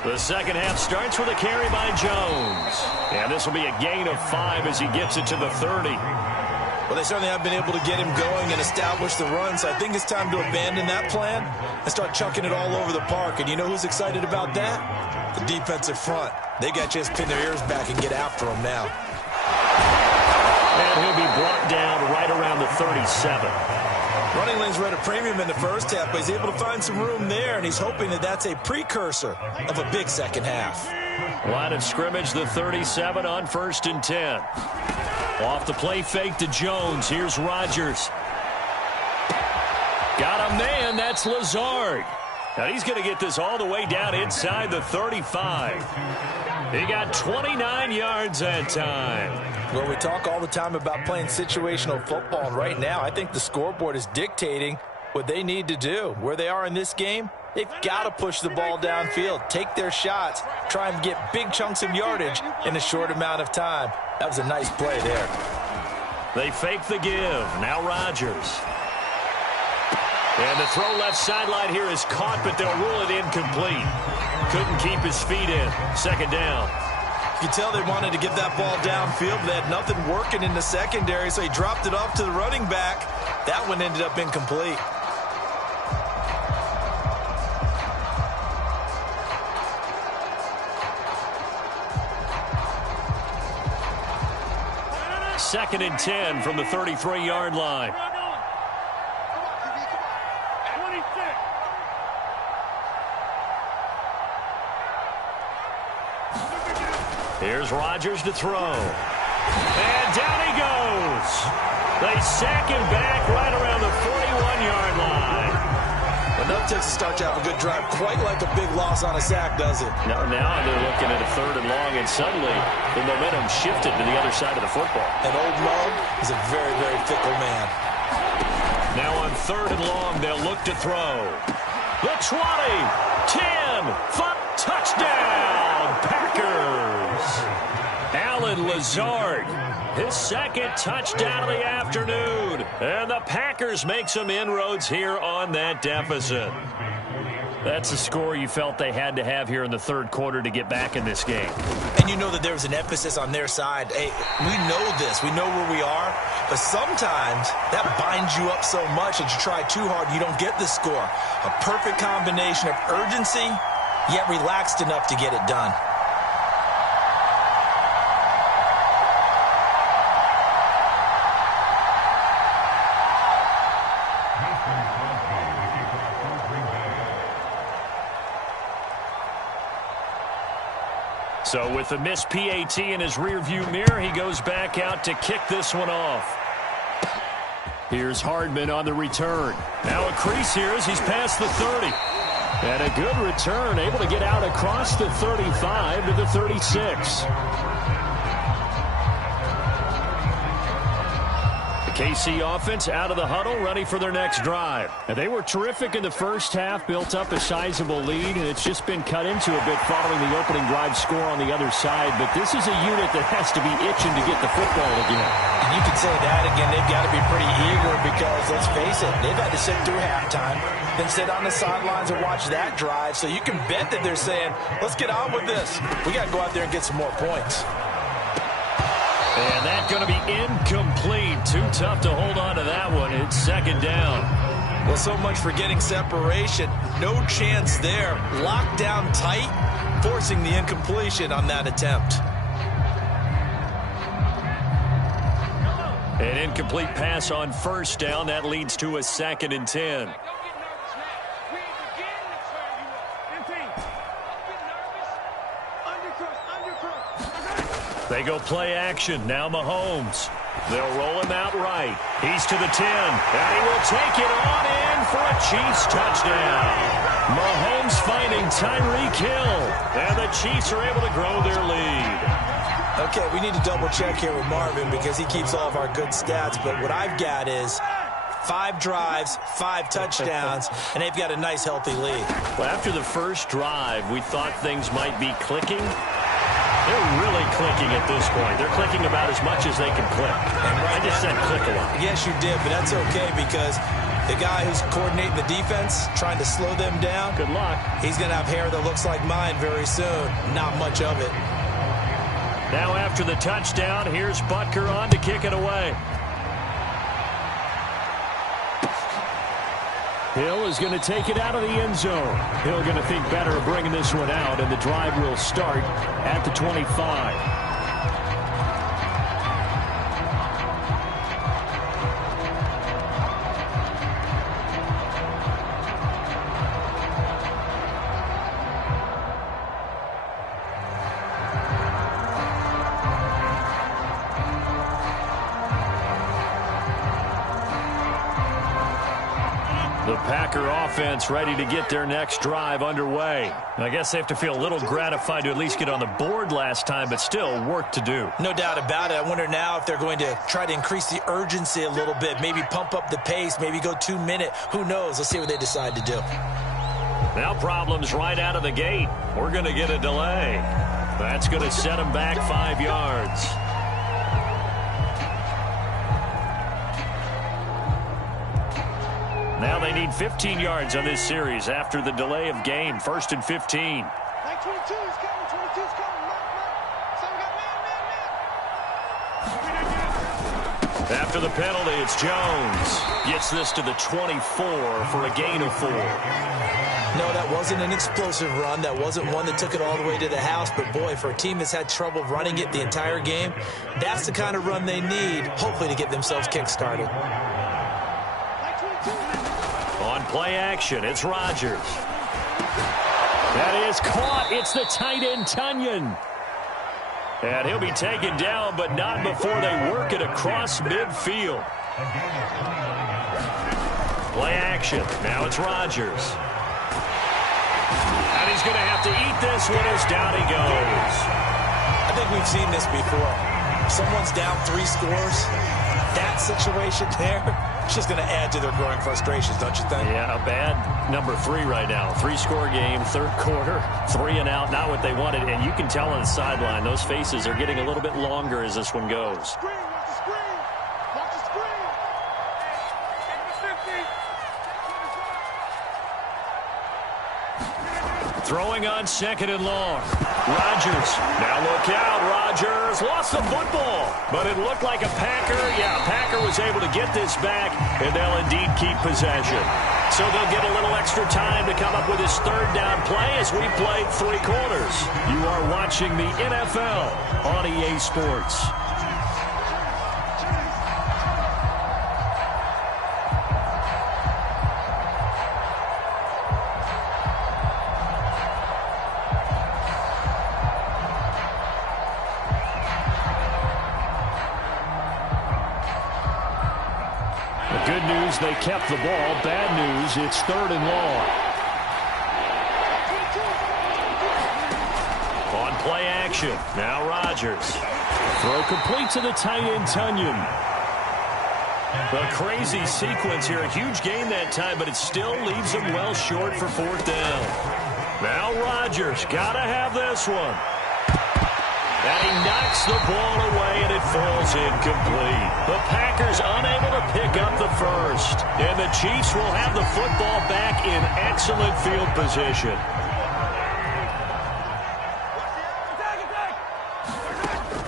The second half starts with a carry by Jones. And this will be a gain of 5 as he gets it to the 30. Well, they certainly have been able to get him going and establish the run, so I think it's time to abandon that plan and start chucking it all over the park. And you know who's excited about that? The defensive front. They got to just pin their ears back and get after him now. And he'll be brought down right around the 37. Running lanes were at a premium in the first half, but he's able to find some room there, and he's hoping that that's a precursor of a big second half. Line of scrimmage, the 37 on 1st and 10. Off the play fake to Jones. Here's Rodgers. Got a man. That's Lazard. Now he's going to get this all the way down inside the 35. He got 29 yards that time. Well, we talk all the time about playing situational football, and right now I think the scoreboard is dictating what they need to do. Where they are in this game, they've got to push the ball downfield, take their shots, try and get big chunks of yardage in a short amount of time. That was a nice play there. They fake the give. Now Rodgers. And the throw left sideline here is caught, but they'll rule it incomplete. Couldn't keep his feet in. Second down. You can tell they wanted to get that ball downfield, but they had nothing working in the secondary, so he dropped it off to the running back. That one ended up incomplete. Second and 10 from the 33-yard line. Here's Rodgers to throw. And down he goes. They sack him back right around the 41-yard line. Well, no takes a start to have a good drive, quite like a big loss on a sack, does it? Now they're looking at a 3rd and long, and suddenly the momentum shifted to the other side of the football. And old Mo is a very, very fickle man. Now on 3rd and long, they'll look to throw. The 20, 10, 5, touchdown, Packers. Allen Lazard, his second touchdown of the afternoon. And the Packers make some inroads here on that deficit. That's a score you felt they had to have here in the third quarter to get back in this game. And you know that there was an emphasis on their side. Hey, we know this. We know where we are. But sometimes that binds you up so much that you try too hard, you don't get the score. A perfect combination of urgency, yet relaxed enough to get it done. So with the missed PAT in his rearview mirror, he goes back out to kick this one off. Here's Hardman on the return. Now a crease here as he's past the 30. And a good return, able to get out across the 35 to the 36. KC offense out of the huddle, ready for their next drive. And they were terrific in the first half, built up a sizable lead, and it's just been cut into a bit following the opening drive score on the other side. But this is a unit that has to be itching to get the football again. And you can say that again, they've got to be pretty eager because, let's face it, they've had to sit through halftime, then sit on the sidelines and watch that drive. So you can bet that they're saying, let's get on with this. We got to go out there and get some more points. And that's going to be incomplete. Too tough to hold on to that one. It's second down. Well, so much for getting separation. No chance there. Locked down tight, forcing the incompletion on that attempt. An incomplete pass on first down. That leads to a 2nd and 10. They go play action. Now Mahomes. They'll roll him out right. He's to the 10. And he will take it on in for a Chiefs touchdown. Mahomes finding Tyreek Hill. And the Chiefs are able to grow their lead. Okay, we need to double check here with Marvin because he keeps all of our good stats. But what I've got is 5 drives, 5 touchdowns, and they've got a nice, healthy lead. Well, after the first drive, we thought things might be clicking. They're really clicking at this point. They're clicking about as much as they can click. I just said click a lot. Yes, you did, but that's okay because the guy who's coordinating the defense, trying to slow them down, good luck. He's going to have hair that looks like mine very soon. Not much of it. Now after the touchdown, here's Butker on to kick it away. Hill is going to take it out of the end zone. Hill going to think better of bringing this one out, and the drive will start at the 25. The Packer offense ready to get their next drive underway. I guess they have to feel a little gratified to at least get on the board last time, but still work to do. No doubt about it. I wonder now if they're going to try to increase the urgency a little bit, maybe pump up the pace, maybe go 2-minute. Who knows? Let's see what they decide to do. Now problems right out of the gate. We're going to get a delay. That's going to set them back 5 yards. Now they need 15 yards on this series after the delay of game. 1st and 15. Like 22 is coming. 22 is coming. So we got man. After the penalty, it's Jones. Gets this to the 24 for a gain of 4. No, that wasn't an explosive run. That wasn't one that took it all the way to the house. But, boy, for a team that's had trouble running it the entire game, that's the kind of run they need, hopefully, to get themselves kick-started. On play action, it's Rodgers. That is caught. It's the tight end, Tunyon. And he'll be taken down, but not before they work it across midfield. Play action. Now it's Rodgers. And he's going to have to eat this one as down he goes. I think we've seen this before. Someone's down 3 scores. That situation there, it's just going to add to their growing frustrations, don't you think? Yeah, a bad number 3 right now. 3-score game, 3rd quarter, 3 and out, not what they wanted. And you can tell on the sideline, those faces are getting a little bit longer as this one goes. Screen, watch the screen. Watch the screen. Throwing on 2nd and long. Rodgers. Now look out. Rodgers lost the football. But it looked like a Packer. Yeah, Packer was able to get this back, and they'll indeed keep possession. So they'll get a little extra time to come up with his 3rd down play as we played 3 quarters. You are watching the NFL on EA Sports. Good news, they kept the ball. Bad news, it's 3rd and long. On play action, now Rodgers. Throw complete to the tight end, Tunyon. A crazy sequence here. A huge gain that time, but it still leaves them well short for 4th down. Now Rodgers, gotta have this one. And he knocks the ball away, and it falls incomplete. The Packers unable to pick up the 1st. And the Chiefs will have the football back in excellent field position.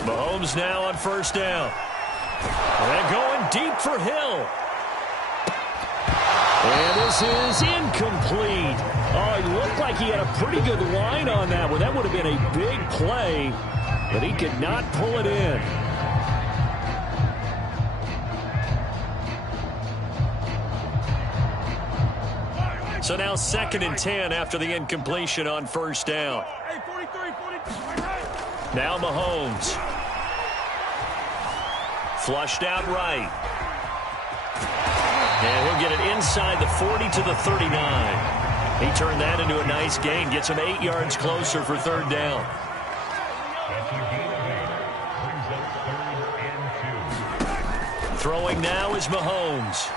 Mahomes now on 1st down. They're going deep for Hill. And this is incomplete. Oh, it looked like he had a pretty good line on that one. That would have been a big play. But he could not pull it in. So now 2nd and 10 after the incompletion on 1st down. Now Mahomes. Flushed out right. And he'll get it inside the 40 to the 39. He turned that into a nice gain. Gets him 8 yards closer for third down. Throwing now is Mahomes.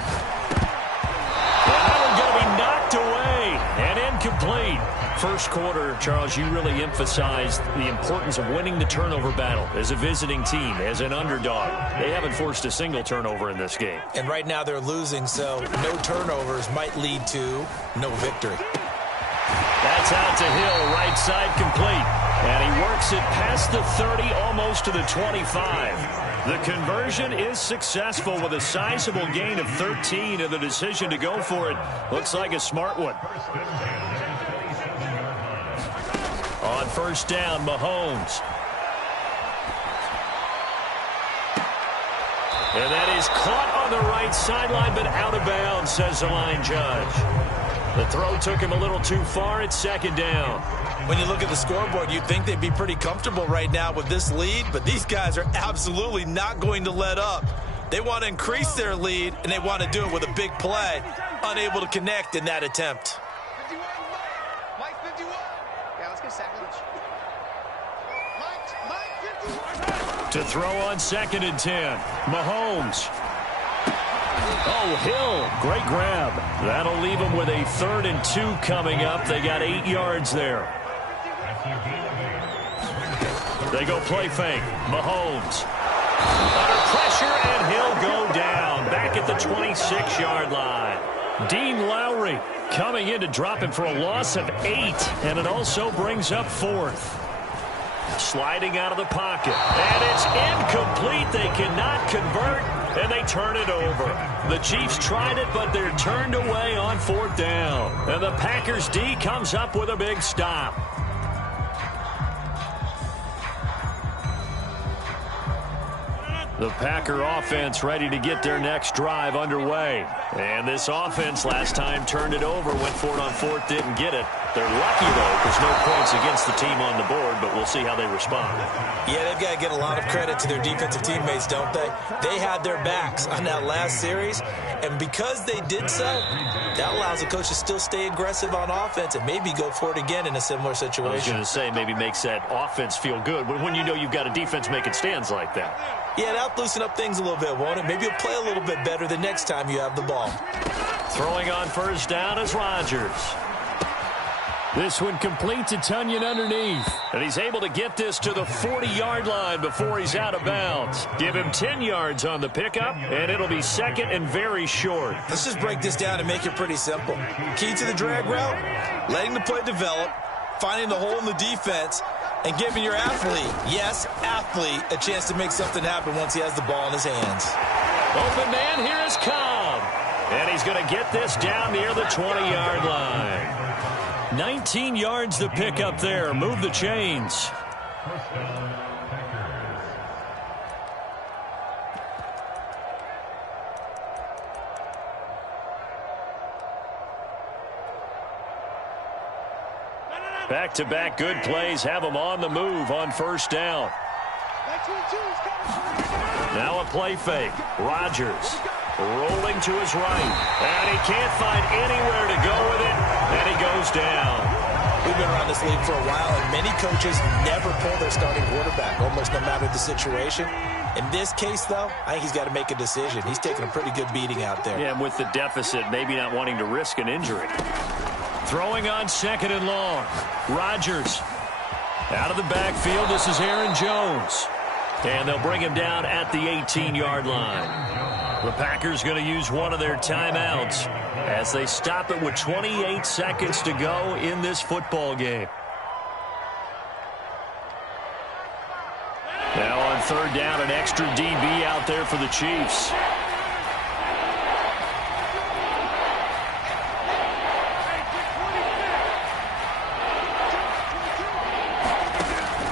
And that one's going to be knocked away and incomplete. First quarter, Charles, you really emphasized the importance of winning the turnover battle as a visiting team, as an underdog. They haven't forced a single turnover in this game. And right now they're losing, so no turnovers might lead to no victory. That's out to Hill, right side complete. And he works it past the 30, almost to the 25. The conversion is successful with a sizable gain of 13, and the decision to go for it looks like a smart one. On first down, Mahomes. And that is caught on the right sideline, but out of bounds, says the line judge. The throw took him a little too far. It's second down. When you look at the scoreboard, you'd think they'd be pretty comfortable right now with this lead, but these guys are absolutely not going to let up. They want to increase their lead, and they want to do it with a big play. Unable to connect in that attempt. 51, Mike 51. Yeah, let's get sack lunch. Mike 51. To throw on second and 10. Mahomes. Oh, Hill, great grab. That'll leave them with a 3rd and 2 coming up. They got 8 yards there. They go play fake. Mahomes. Under pressure, and he'll go down. Back at the 26-yard line. Dean Lowry coming in to drop him for a loss of 8, and it also brings up 4th. Sliding out of the pocket, and it's incomplete. They cannot convert, and they turn it over. The Chiefs tried it, but they're turned away on 4th down. And the Packers D comes up with a big stop. The Packer offense ready to get their next drive underway. And this offense last time turned it over, went for it on 4th, didn't get it. They're lucky, though, because no points against the team on the board, but we'll see how they respond. Yeah, they've got to get a lot of credit to their defensive teammates, don't they? They had their backs on that last series, and because they did so, that allows the coach to still stay aggressive on offense and maybe go for it again in a similar situation. I was going to say, maybe makes that offense feel good when you know you've got a defense making stands like that. Yeah, that'll loosen up things a little bit, won't it? Maybe you'll play a little bit better the next time you have the ball. Throwing on first down is Rodgers. This one complete to Tunyon underneath. And he's able to get this to the 40-yard line before he's out of bounds. Give him 10 yards on the pickup, and it'll be second and very short. Let's just break this down and make it pretty simple. Key to the drag route, letting the play develop, finding the hole in the defense, and giving your athlete, yes, athlete, a chance to make something happen once he has the ball in his hands. Open man, here is Cobb. And he's going to get this down near the 20-yard line. 19 yards to pick up there. Move the chains. Back-to-back good plays have them on the move on first down. Now a play fake. Rodgers rolling to his right. And he can't find anywhere to go with it. And he goes down. We've been around this league for a while, and many coaches never pull their starting quarterback, almost no matter the situation. In this case, though, I think he's got to make a decision. He's taking a pretty good beating out there. Yeah, and with the deficit, maybe not wanting to risk an injury. Throwing on second and long. Rodgers out of the backfield. This is Aaron Jones. And they'll bring him down at the 18-yard line. The Packers going to use one of their timeouts as they stop it with 28 seconds to go in this football game. Now on third down, an extra DB out there for the Chiefs.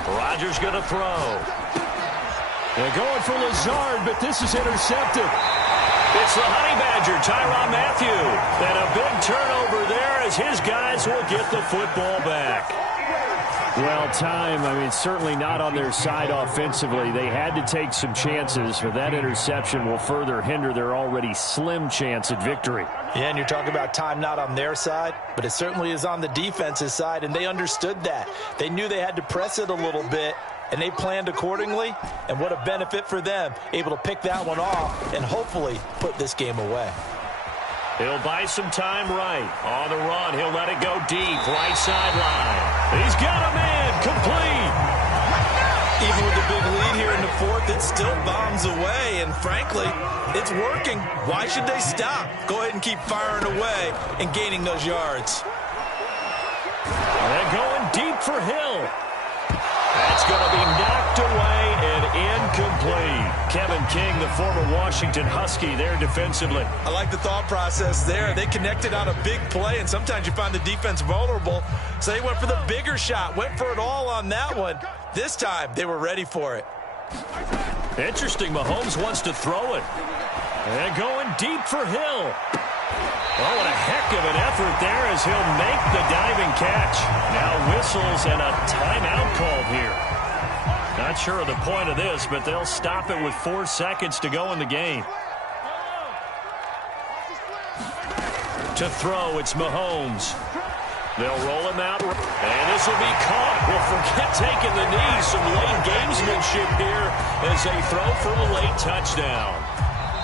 Rodgers going to throw. They're going for Lazard, but this is intercepted. It's the Honey Badger, Tyrann Mathieu. And a big turnover there as his guys will get the football back. Well, time, certainly not on their side offensively. They had to take some chances, but that interception will further hinder their already slim chance at victory. Yeah, and you're talking about time not on their side, but it certainly is on the defense's side, and they understood that. They knew they had to press it a little bit, and they planned accordingly, and what a benefit for them, able to pick that one off and hopefully put this game away. He'll buy some time right. On the run, he'll let it go deep, right sideline. He's got a man, complete. Even with the big lead here in the fourth, it still bombs away, and frankly, it's working. Why should they stop? Go ahead and keep firing away and gaining those yards. They're going deep for Hill. That's going to be knocked away and incomplete. Kevin King, the former Washington Husky, there defensively. I like the thought process there. They connected on a big play, and sometimes you find the defense vulnerable. So they went for the bigger shot, went for it all on that one. This time, they were ready for it. Interesting, Mahomes wants to throw it. And going deep for Hill. Oh, what a heck of an effort there as he'll make the diving catch. Now whistles and a timeout called here. Not sure of the point of this, but they'll stop it with 4 seconds to go in the game. To throw, it's Mahomes. They'll roll him out, and this will be caught. Well, forget taking the knee. Some late gamesmanship here as they throw for a late touchdown.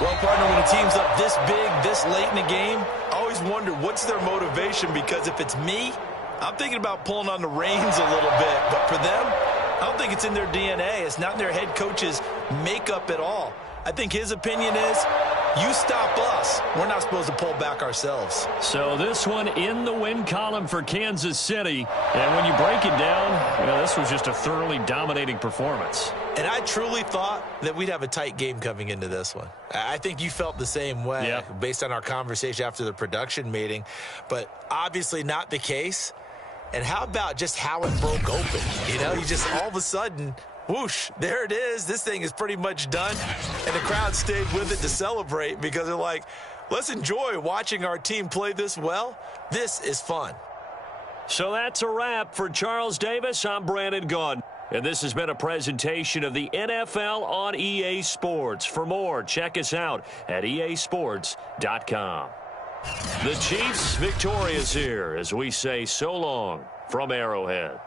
Well, partner, when a team's up this big, this late in the game, I always wonder what's their motivation, because if it's me, I'm thinking about pulling on the reins a little bit. But for them, I don't think it's in their DNA. It's not in their head coach's makeup at all. I think his opinion is, you stop us, we're not supposed to pull back ourselves. So this one in the win column for Kansas City. And when you break it down, this was just a thoroughly dominating performance. And I truly thought that we'd have a tight game coming into this one. I think you felt the same way based on our conversation after the production meeting. But obviously not the case. And how about just how it broke open? You just all of a sudden, whoosh, there it is. This thing is pretty much done. And the crowd stayed with it to celebrate because they're like, let's enjoy watching our team play this well. This is fun. So that's a wrap for Charles Davis. I'm Brandon Gaudin. And this has been a presentation of the NFL on EA Sports. For more, check us out at easports.com. The Chiefs victorious here as we say so long from Arrowhead.